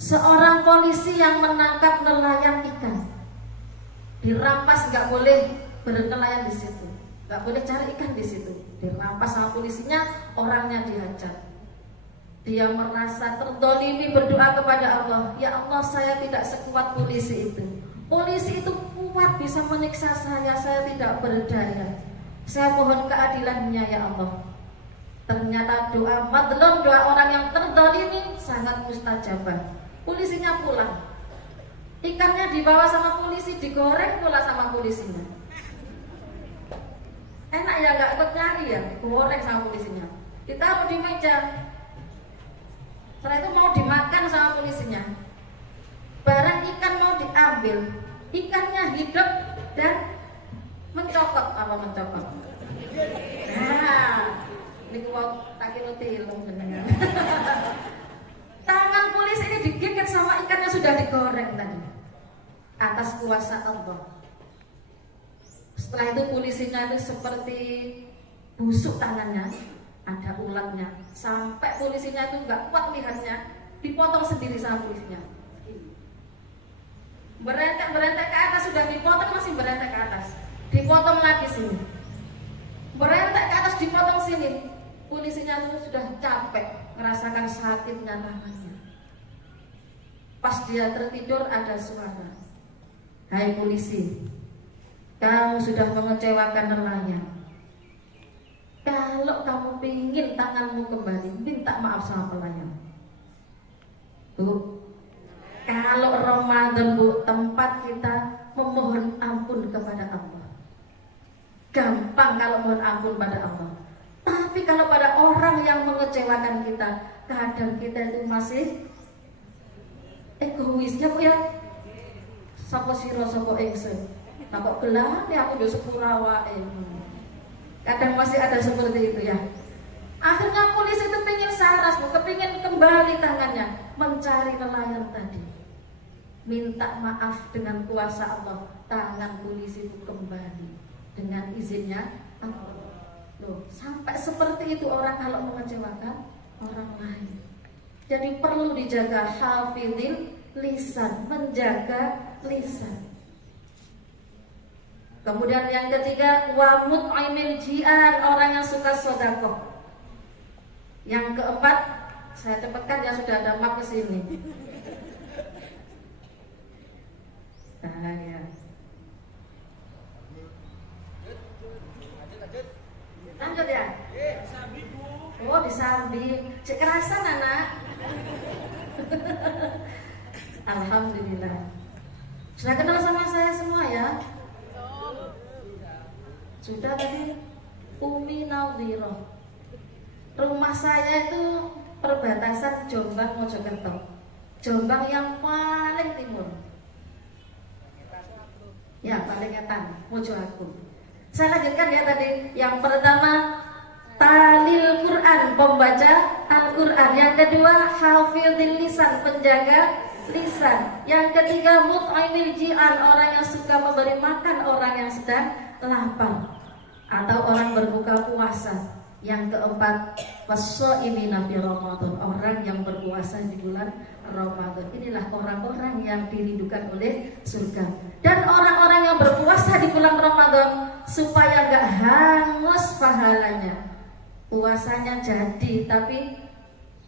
seorang polisi yang menangkap nelayan ikan dirampas, nggak boleh bernelayan di situ, nggak boleh cari ikan di situ. Dirampas sama polisinya, orangnya dihajar. Dia merasa terdolimi, berdoa kepada Allah, ya Allah saya tidak sekuat polisi itu. Polisi itu kuat, bisa menyiksa saya tidak berdaya. Saya mohon keadilannya ya Allah. Ternyata doa madlum, doa orang yang terdolimi sangat mustajabah. Polisinya pulang, ikannya dibawa sama polisi, digoreng pula sama polisinya. Enak ya, nggak ikut nyari ya, goreng sama polisinya, ditaruh di meja. Setelah itu mau dimakan sama polisinya. Barang ikan mau diambil, ikannya hidup dan mencokot. karo tilem jenengan. Tangan polisi ini digigit sama ikan yang sudah digoreng tadi. Atas kuasa Allah. Setelah itu polisinya itu seperti busuk tangannya, ada ulatnya. Sampai polisinya itu nggak kuat lihatnya, dipotong sendiri sama polisinya. Berentek ke atas, sudah dipotong masih berentek ke atas. Dipotong lagi sini. Berentek ke atas, dipotong sini. Polisinya itu sudah capek, merasakan sakitnya tangannya. Pas dia tertidur ada suara, "Hai polisi, kamu sudah mengecewakan nelayan. Kalau kamu ingin tanganmu kembali, minta maaf sama pelayan." Bu, kalau Ramadan, Bu, tempat kita memohon ampun kepada Allah. Gampang kalau mohon ampun pada Allah. Tapi kalau pada orang yang mengecewakan kita, kadang kita itu masih egoisnya, Bu ya. Sapa sira sapa ingsun. Tak kok gelah ya aku do sepura wae. Kadang masih ada seperti itu ya. Akhirnya polisi itu pengen saras, Bu, kepingin kembali tangannya, mencari nelayan tadi. Minta maaf dengan kuasa Allah, tangan polisi itu kembali dengan izinnya Allah. Loh, sampai seperti itu orang kalau mengecewakan orang lain. Jadi perlu dijaga hafidil lisan, menjaga lisan. Kemudian yang ketiga, wa mut'imil ji'an, orang yang suka sedekah. Yang keempat, saya cepatkan ya, sudah ada map ke sini. Nah, ya. Lanjut ya. Oh, disambi. Cek kerasan anak. Alhamdulillah. Sudah kenal sama saya semua ya? Sudah tadi. Umi Nawiro. Rumah saya itu perbatasan Jombang Mojokerto. Jombang yang paling timur. Ya, paling etan, Mojo aku. Saya lanjutkan ya tadi. Yang pertama, talil Quran, pembaca Al-Quran. Yang kedua, hafidhil lisan, penjaga lisan. Yang ketiga, mut'imil ji'an, orang yang suka memberi makan orang yang sedang lapar atau orang berbuka puasa. Yang keempat, was-shaimina fi Ramadan, orang yang berpuasa di bulan Ramadan. Inilah orang-orang yang dirindukan oleh surga. Dan orang-orang yang berpuasa di bulan Ramadan supaya gak hangus pahalanya. Puasanya jadi tapi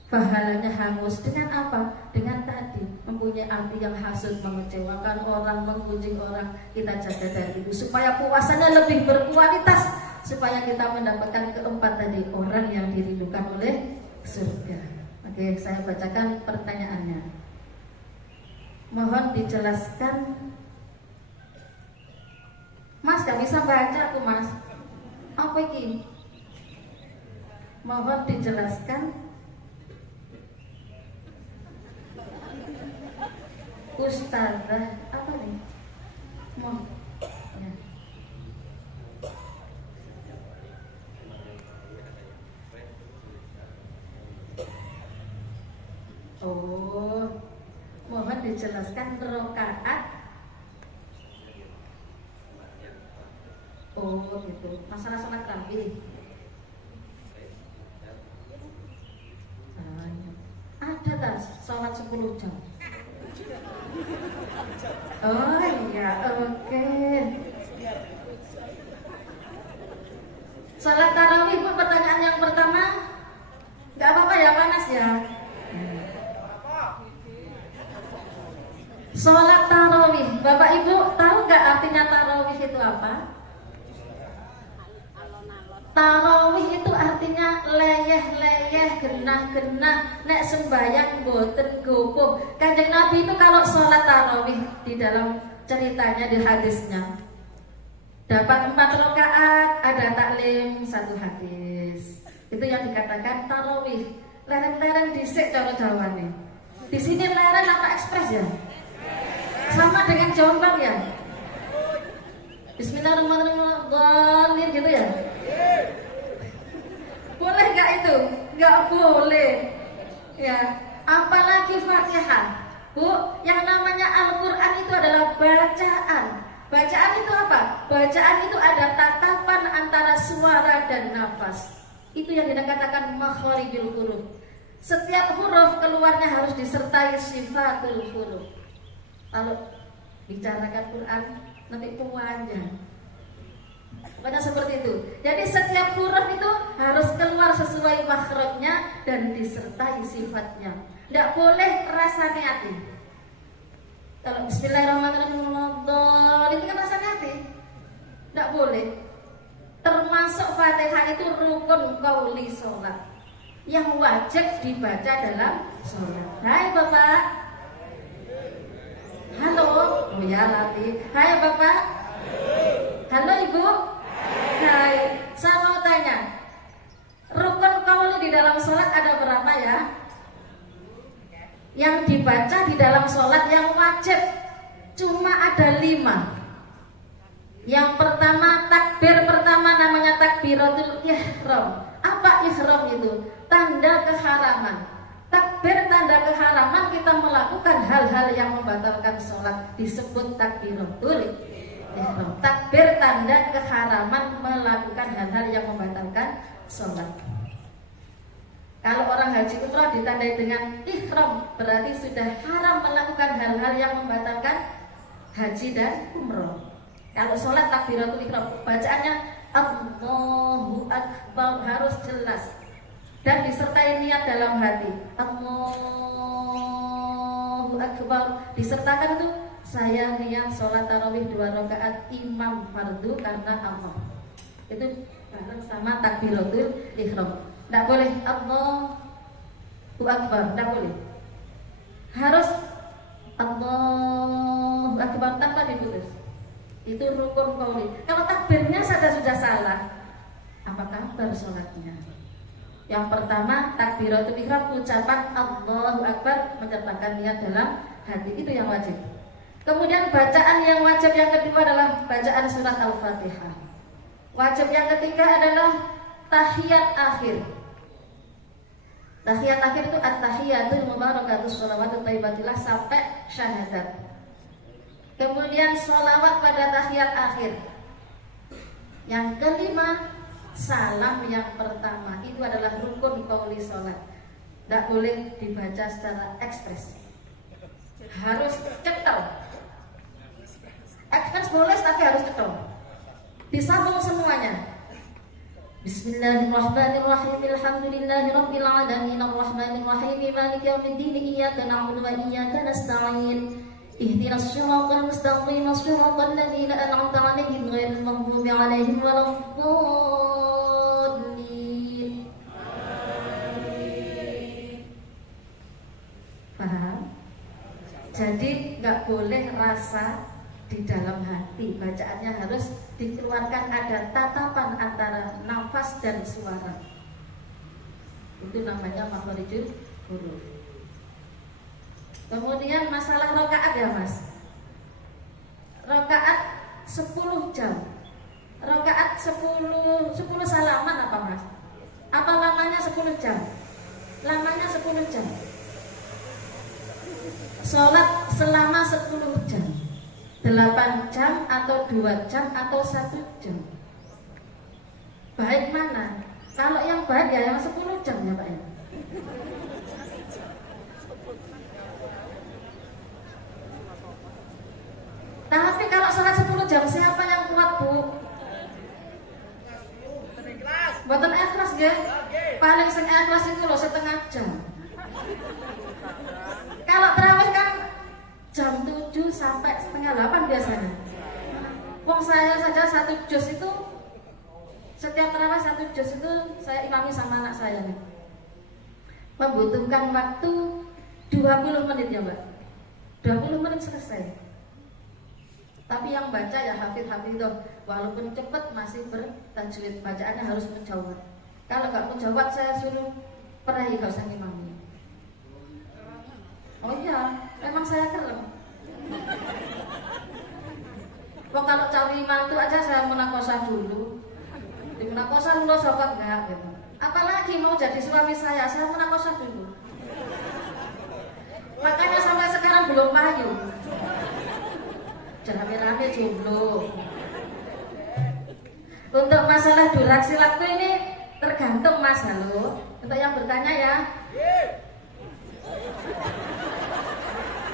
pahalanya hangus. Dengan apa? Dengan tadi mempunyai arti yang hasut, mengecewakan orang, menggunjing orang. Kita jaga dari itu supaya puasanya lebih berkualitas, supaya kita mendapatkan keempat tadi, orang yang dirindukan oleh surga. Oke, saya bacakan pertanyaannya. Mohon dijelaskan. Mas, gak bisa baca aku, Mas. Apa ini? Mohon dijelaskan. Ustazah, apa nih? Mohon. Ya. Oh, mohon dijelaskan rakaat. Oh, gitu. Masalah sholat tarawih. Ada tak sholat 10 jam? Oh iya, oke. Sholat tarawih, Bu, pertanyaan yang pertama. Gak apa-apa ya, panas ya. Sholat tarawih, Bapak Ibu tahu gak artinya tarawih itu apa? Tarawih itu artinya leyeh-leyeh, genah-genah, nek sembayang boten gopoh. Kanjeng Nabi itu kalau sholat tarawih, di dalam ceritanya, di hadisnya, dapat 4 rakaat, ada taklim 1 hadis. Itu yang dikatakan tarawih. Leren-leren disik cara Jawane. Di sini leren apa ekspres ya? Sama dengan Jombang ya? Bismillahirrahmanirrahim gitu ya? Boleh gak itu? nggak boleh. Ya, apalagi Fatihah. Bu, yang namanya Al-Quran itu adalah bacaan. Bacaan itu apa? Bacaan itu ada tatapan antara suara dan nafas. Itu yang dikatakan makharijul huruf. Setiap huruf keluarnya harus disertai sifatul huruf. Kalau bicarakan Quran nanti panjang. Pokoknya seperti itu. Jadi setiap huruf itu harus keluar sesuai makhrajnya dan disertai sifatnya. Tidak boleh rasanya hati. Kalau Bismillahirrahmanirrahim itu kan rasanya hati. Tidak boleh. Termasuk Fatihah itu rukun qauli sholat yang wajib dibaca dalam sholat. Hai Bapak. Halo. Oh ya Lati. Hai Bapak. Halo Ibu. Hai. Saya mau tanya, rukun qauli di dalam sholat ada berapa ya? Yang dibaca di dalam sholat yang wajib cuma ada 5. Yang pertama, takbir pertama namanya takbiratul ihram. Apa ihram itu? Tanda keharaman. Takbir tanda keharaman, kita melakukan hal-hal yang membatalkan sholat, disebut takbiratul ihram. Takbir tanda keharaman, melakukan hal-hal yang membatalkan sholat. Kalau orang haji umrah ditandai dengan ihram, berarti sudah haram melakukan hal-hal yang membatalkan haji dan umrah. Kalau sholat takbiratul ihram, bacaannya Allahu Akbar, harus jelas dan disertai niat dalam hati. Allahu Akbar, disertakan itu saya niat sholat tarawih 2 rakaat imam fardu karena Allah. Itu bareng sama takbiratul ihram. Tidak boleh Allahu Akbar, tidak boleh. Harus Allahu Akbar tanpa diputus. Itu rukun qauli. Kalau takbirnya sudah salah, apa kabar sholatnya? Yang pertama takbiratul ihram, ucapan Allahu Akbar, menyertakan niat dalam hati, itu yang wajib. Kemudian bacaan yang wajib yang kedua adalah bacaan surat Al-Fatihah. Wajib yang ketiga adalah tahiyat akhir. Tahiyat akhir itu at-tahiyatul mubarakatus sholawatut thayyibatillah sampai syahadat. Kemudian sholawat pada tahiyat akhir. Yang kelima, salam yang pertama. Itu adalah rukun qauli sholat. Tidak boleh dibaca secara ekspres, harus cetol. Ekspres boleh tapi harus cetol. Disambung semuanya. Bismillahirrahmanirrahim. Alhamdulillahirabbil alamin arrahmanirrahim maliki yaumiddin iyyaka na'budu wa iyyaka nasta'in. Ihdinas siratal mustaqim siratal ladzina an'amta 'alaihim ghairil maghdubi 'alaihim waladdallin. Paham? Jadi nggak boleh rasa di dalam hati, bacaannya harus dikeluarkan, ada tatapan antara nafas dan suara. Itu namanya makharijul huruf. Kemudian masalah rakaat ya Mas. Rakaat 10 jam. Rakaat 10 salaman apa Mas? Apa lamanya 10 jam? Lamanya 10 jam. Sholat selama 10 jam. 8 jam atau 2 jam atau 1 jam. Baik mana? Kalau yang baik ya yang 10 jam ya Pak ya. Tapi kalau sholat 10 jam siapa yang kuat Bu? Buatan ikhlas ya. Paling sing ikhlas itu loh setengah jam. Kalau tarawih kan jam 7 sampai setengah 8 biasanya. Wong saya saja 1 juz itu, setiap tarawih 1 juz itu saya imami sama anak saya nih, membutuhkan waktu 20 menit ya Mbak. 20 menit selesai. Tapi yang baca ya hafid-hafid itu, walaupun cepat masih bertajwid, bacaannya harus menjawab. Kalau nggak menjawab saya suruh perahi gak usah ngimami. Oh iya, memang saya kerem. Kok kalau cawi mantu aja saya menakosa dulu. Di menakosa lu sobat enggak gitu. Apalagi mau jadi suami saya munakosyah dulu. Makanya sampai sekarang belum payu. Jangan rame-rame jomblo. Untuk masalah durasi waktu ini tergantung Mas, halo. Untuk yang bertanya ya,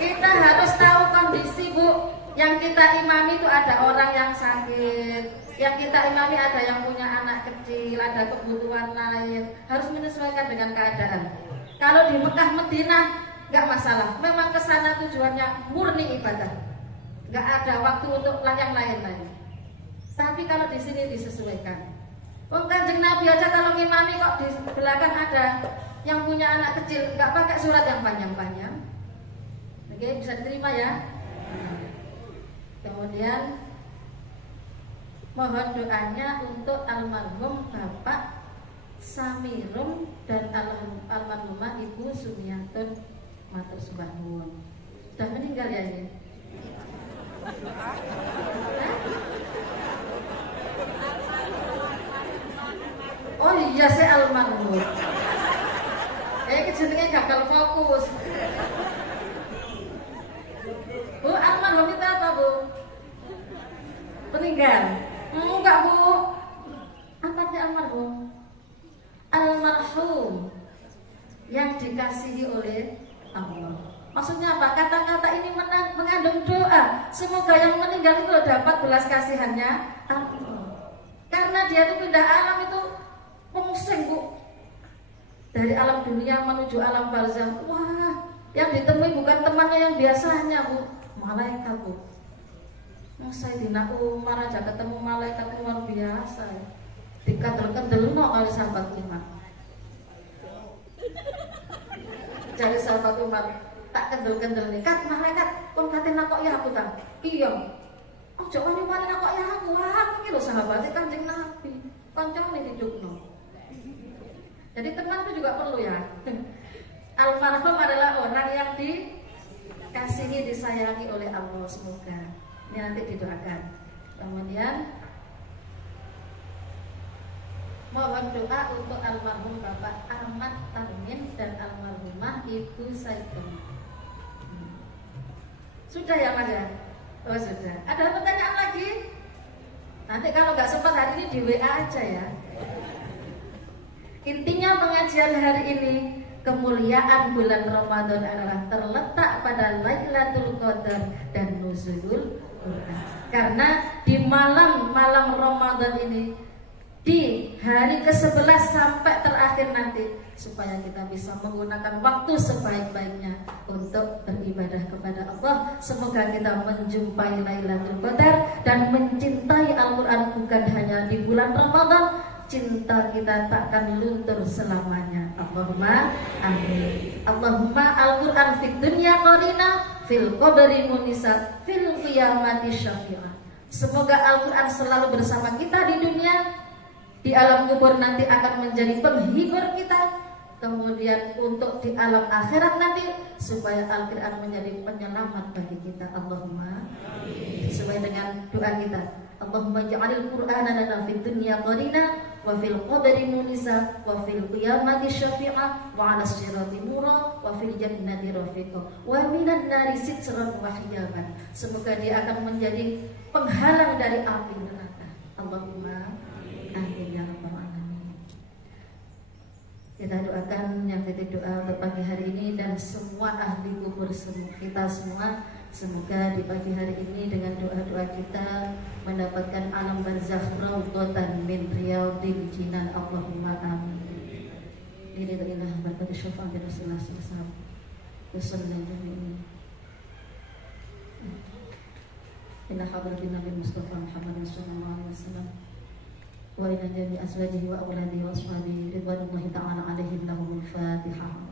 kita harus tahu kondisi Bu. Yang kita imami itu ada orang yang sakit, yang kita imami ada yang punya anak kecil, ada kebutuhan lain, harus menyesuaikan dengan keadaan. Kalau di Mekah Madinah nggak masalah, memang kesana tujuannya murni ibadah, nggak ada waktu untuk yang lain-lain. Tapi kalau di sini disesuaikan. Kanjeng Nabi aja kalau ngimami kok di belakang ada yang punya anak kecil, nggak pakai surat yang panjang-panjang. Oke, bisa diterima ya. Kemudian mohon doanya untuk almarhum Bapak Samirum dan almarhumah Ibu Sumiatun matur sembah nuwun. Sudah meninggal ya ini? Oh iya, saya almarhum. Jenenge gagal fokus. Bu, almarhum itu apa Bu? Meninggal? Enggak Bu. Apa dia almarhum? Almarhum yang dikasihi oleh Allah. Maksudnya apa? Kata-kata ini mengandung doa. Semoga yang meninggal itu dapat belas kasihannya Allah. Karena dia itu pindah alam itu pusing Bu. Dari alam dunia menuju alam barzah. Wah, yang ditemui bukan temannya yang biasanya Bu, malaikat Bu. Sayyidina Umar aja ketemu malaikat luar biasa ya. Dikandel-kandelno oleh sahabat Umar. Jadi sahabat Umar tak kendel-kendel nih, kat malaikat kon kate nakok ya aku ta. Iya. Ojo wani-wani nakok ya aku. Wah, iki lho sahabate Kanjeng Nabi. Kancane hidupno. Jadi teman itu juga perlu ya. Almarhum adalah orang yang dikasihi, disayangi oleh Allah. Semoga ini nanti didoakan. Kemudian mohon doa untuk almarhum Bapak Ahmad Tarmin dan almarhumah Ibu Saidum. Sudah ya Mas ya? Oh sudah. Ada pertanyaan lagi? Nanti kalau nggak sempat hari ini di WA aja ya. Intinya pengajian hari ini, kemuliaan bulan Ramadan adalah terletak pada Lailatul Qadar dan Nuzulul Quran. Karena di malam-malam Ramadan ini, di hari ke-11 sampai terakhir nanti, supaya kita bisa menggunakan waktu sebaik-baiknya untuk beribadah kepada Allah. Semoga kita menjumpai Lailatul Qadar dan mencintai Al-Quran bukan hanya di bulan Ramadan. Cinta kita takkan luntur selamanya. Allahumma amin. Allahumma Al-Quran fid dunya qarina, fil qabri munisat, fil qiyamati syafi'ah. Semoga Al-Quran selalu bersama kita di dunia, di alam kubur nanti akan menjadi penghibur kita, kemudian untuk di alam akhirat nanti supaya Al-Quran menjadi penyelamat bagi kita. Allahumma amin. Sesuai dengan doa kita, Allahumma ja'alil Qur'ana lana fid dunya qarina wa fil qabri munisa wa fil qiyamati syafi'ah wa 'ala sirati nura wa fil jannati rafiqa wa minan nari sitran wa hijaban. Semoga dia akan menjadi penghalang dari api neraka. Allahumma amin ya rabbal alamin. Kita doakan yang titip doa untuk pagi hari ini dan semua ahli kubur kita semua. Semoga di pagi hari ini dengan doa-doa kita mendapatkan alam barzakh raudhatan min riyadil jinan. Allahumma amin. Biridillah barakatuh syafaat Rasulullah sallallahu alaihi wasallam. Ila hadratin Nabi Mustafa Muhammad sallallahu alaihi wasallam wa ila jami azwajihi wa auladihi wa ashabihi ridwanullahi ta'ala alaihim lahumul Fatihah.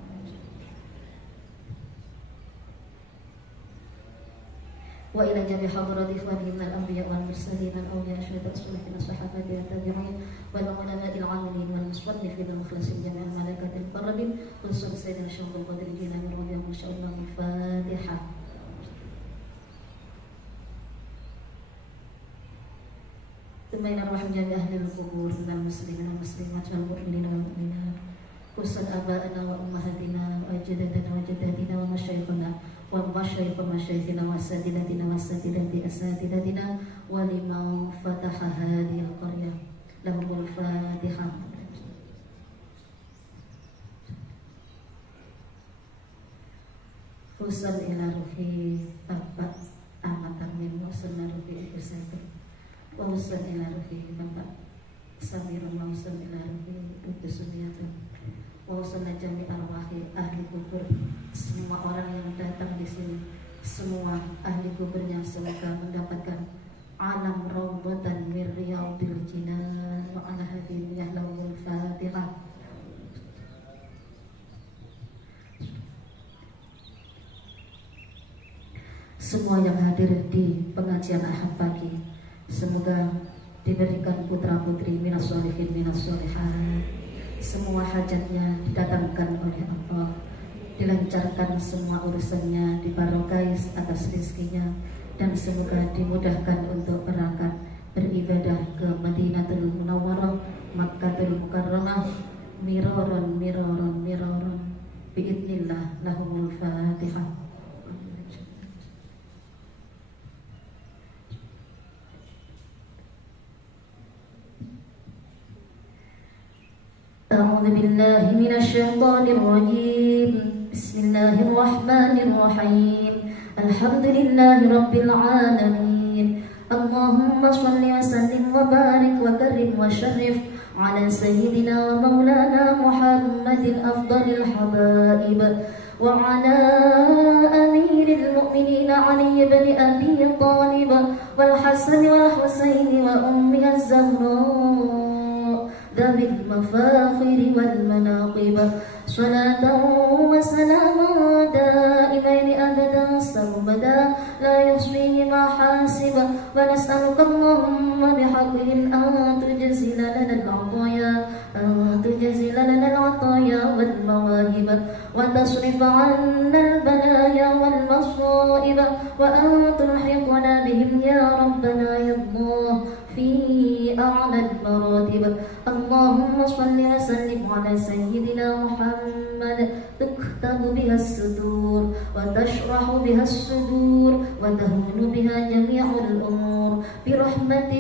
Wa ila jami hadrati ikhwani minal anbiya wal mursalin al awliya syuhada as-salihin as-sahabati wa tabi'in wal ulama al amilin wal musannifin wal mukhlasin jami'al malaikatil muqarrabin khususan sayyidina Syaikhul Qadir Jilani radhiyallahu anhu. Al-Fatihah. ثم إلى روح جميع أهل القبور من المسلمين والمسلمات والمؤمنين والمؤمنات، خصوصا آبائنا وأمهاتنا وأجدادنا وجداتنا ومشايخنا ومشايخ مشايخنا وأساتذتنا وأساتذة أساتذتنا ولمن فتح هذه القرية. لهم الفاتحة. Husan ila ruhi Bapak Ahmad Tarmim wa husan ruhi Ibu Saiful wa husan ila ruhi Bapak Samirun wa husan ila ruhi Ibu Sumiatun wa husan jami arwahi ahli kubur, semua orang yang datang di sini, semua ahli kuburnya semoga mendapatkan alam raudhatan min riyadil jinan wa ala hadhihi lahumul fatihah. Semua yang hadir di pengajian Ahad pagi, semoga diberikan putra putri minas sholihin minas sholihat, semua hajatnya didatangkan oleh Allah, dilancarkan semua urusannya, dibarokai atas rezekinya, dan semoga dimudahkan untuk berangkat beribadah ke Madinatul Munawwarah, Makkatul Mukarramah, miroron miroron miroron biidznillah. Lahumul fatihah. أعوذ بالله من الشيطان الرجيم. بسم الله الرحمن الرحيم. الحمد لله رب العالمين. اللهم صل وسلم وبارك وكرم وشرف على سيدنا ومولانا محمد أفضل الحبائب وعلى أمير المؤمنين علي بن أبي طالب والحسن والحسين وأمها الزهراء ذوي المفاخر والمناقب، صلاة وسلاما دائمين أبدا سرمدا لا يحصيهما حاسب. ونسألك اللهم بحقهم أن تجزل لنا العطايا والمواهب، وتصرف عنا البلايا والمصائب، وأن تلحقنا بهم يا ربنا يا الله في أعلى المراتب. اللهم صل وسلم على سيدنا محمد، تكتب بها الصدور وتشرح بها الصدور وتهون بها جميع الأمور برحمة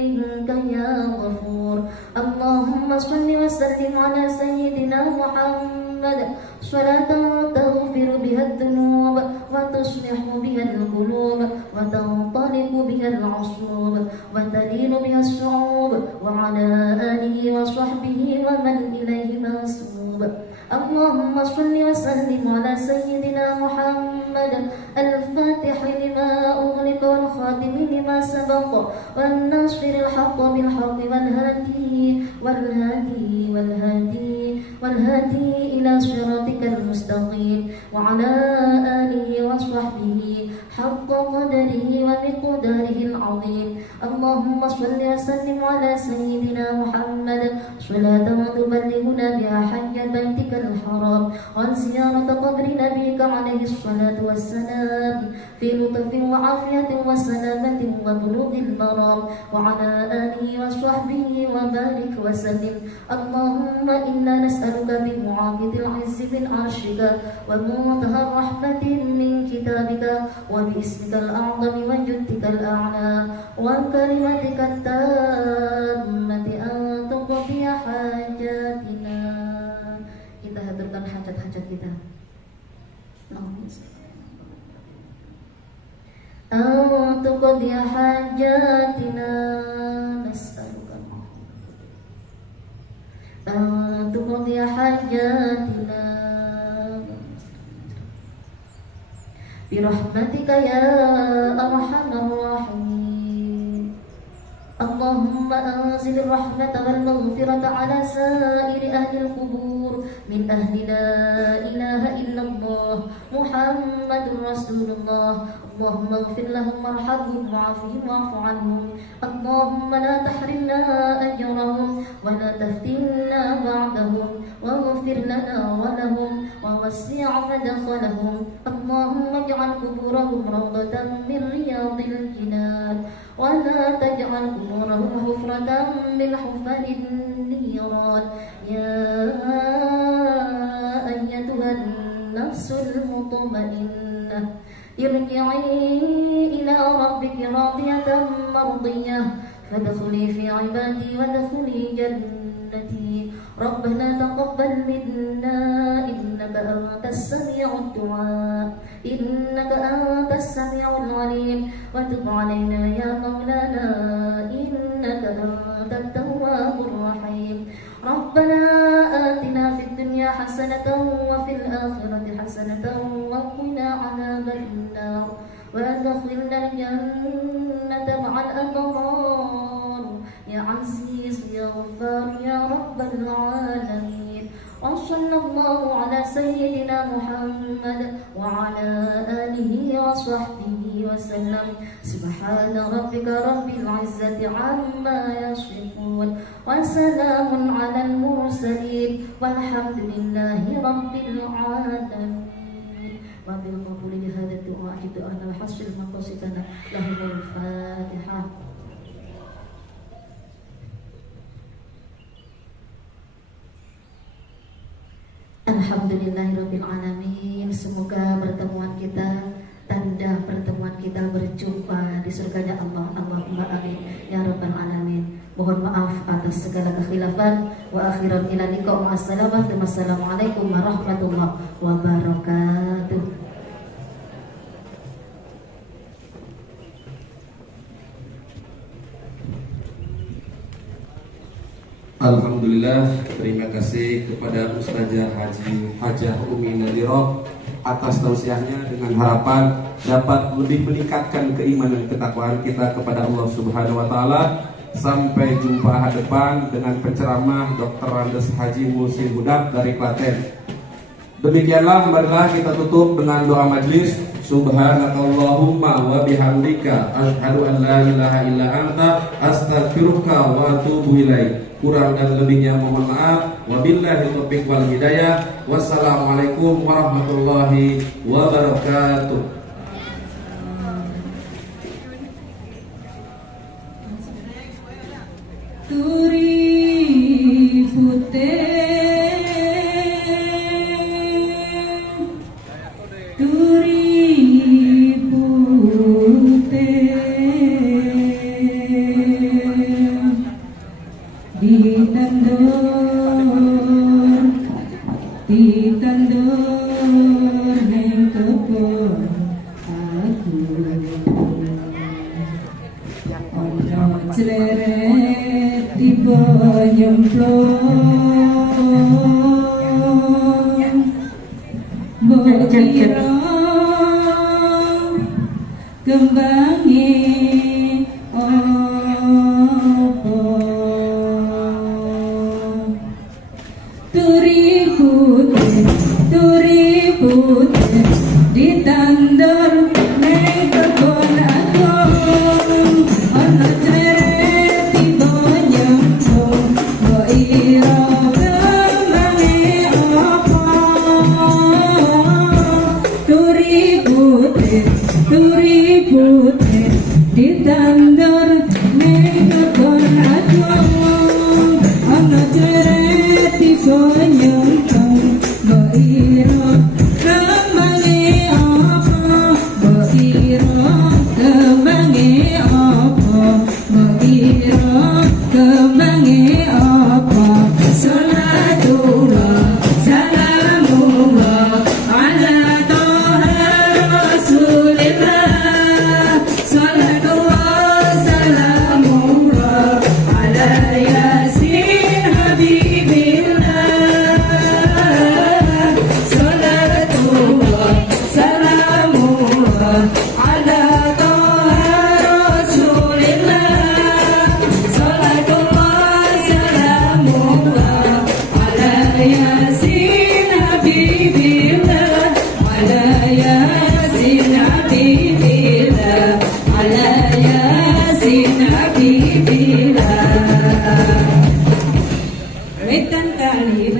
منك يا غفور. اللهم صل وسلم على سيدنا محمد صلاة تغفر بها الذنوب وتصلح بها القلوب وتنطلق بها العصوب وتلين بها الصعوب، وعلى آله وصحبه ومن إليه منسوب. اللهم صل وسلم على سيدنا محمد الفاتح لما أغلق والخاتم لما سبق والناصر الحق بالحق والهادي إلى صراطك المستقيم، وعلى آله وصحبه حق قدره ومقداره العظيم. اللهم صل وسلم على سيدنا محمد صلاة تبلغنا بها حج بيتك الحرام وزيارة قبر نبيك عليه الصلاة والسلام في لطف وعافية وسلامة وبلوغ المرام، وعلى آله وصحبه وبارك وسلم. اللهم إنا نسألك بمعاقد العز من عرشك ومنتهى الرحمة من كتابك وباسمك الأعظم وجدك الأعلى وكلمتك التامة أن تقضي حاجاتنا. Kita haturkan hajat-hajat kita. أن تقضي حاجاتنا نسألك أن تقضي حاجاتنا برحمتك يا أرحم الراحمين. اللهم أنزل الرحمة والمغفرة على سائر أهل القبور من أهل لا إله إلا الله محمد رسول الله. اللهم اغفر لهم وارحمهم وعافهم واعف عنهم. اللهم لا تحرمنا أجرهم ولا تفتنا بعدهم، واغفر لنا ولهم ووسع مدخلهم. اللهم اجعل قبورهم روضة من رياض الجنان ولا تجعل قبورهم ومغفرة للحفر النيران يا أيتها النفس المطمئنة ارجعي إلى ربك راضية مرضية فادخلي في عبادي وادخلي جنتي ربنا تقبل منا إنك أنت السميع الدعاء إنك أنت السميع العليم وتب علينا يا مولانا إنك أنت التواب الرحيم ربنا آتنا في الدنيا حسنة وفي الآخرة حسنة وقنا عذاب النار وأدخلنا الجنة مع الأبرار يا عزيز يا غفار يا رب العالمين وصلى الله على سيدنا محمد وعلى آله وصحبه وسلم سبحان ربك رب العزة عما يصفون وسلام على المرسلين والحمد لله رب العالمين وبالقبول لهذا الدعاء أجد أن الحصر مقاصدنا لهم الفاتحة. Alhamdulillahirrabbilalamin. Semoga pertemuan kita, tanda pertemuan kita berjumpa di surganya Allah. Allahumma amin ya rabbal alamin. Mohon maaf atas segala kekhilafan. Wa akhiran ila liqa ma'assalamah. Wassalamualaikum warahmatullahi wabarakatuh. Alhamdulillah, terima kasih kepada Ustazah Hajah Umi Nadiroh atas tausiahnya dengan harapan dapat lebih meningkatkan keimanan ketakwaan kita kepada Allah Subhanahu wa taala. Sampai jumpa hari depan dengan penceramah Dr. Randes Haji Muhsin Hudak dari Klaten. Demikianlah, marilah kita tutup dengan doa majlis. Subhanakallahumma wa bihamdika asyhadu an la ilaha illa anta astaghfiruka wa atubu ilaik. Kurang dan lebihnya mohon maaf. Wabillahi taufiq wal hidayah. Wassalamualaikum warahmatullahi wabarakatuh. Turi putih, turi putih, ditandur neng kebon aku ono celeret tiba nyemplung mbok kira kembangi opo turi putih ditandur neng kebon aku ono celeret tiba nyemplung mbok ira kembangi opo turi putih ditandur neng kebon aku ono celeret tiba nyemplung mbok ira kembangi opo mbok ira kembangi opo mbok ira kembangi opo salatullah salamullah ala toha rasulillah salatullah salamullah ala yasin habibillah salatullah salamullah ala toha rasulillah salatullah salamullah ala yasin habibillah ala yasin habibillah ala yasin habibillah. Wetan kali,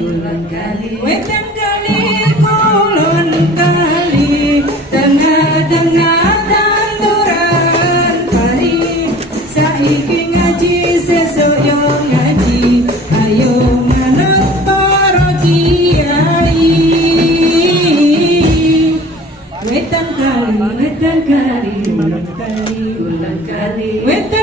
kulon kali, wetan kali, kulon kali, tengah-tengah tanduran pari, Ulang kali. Wetan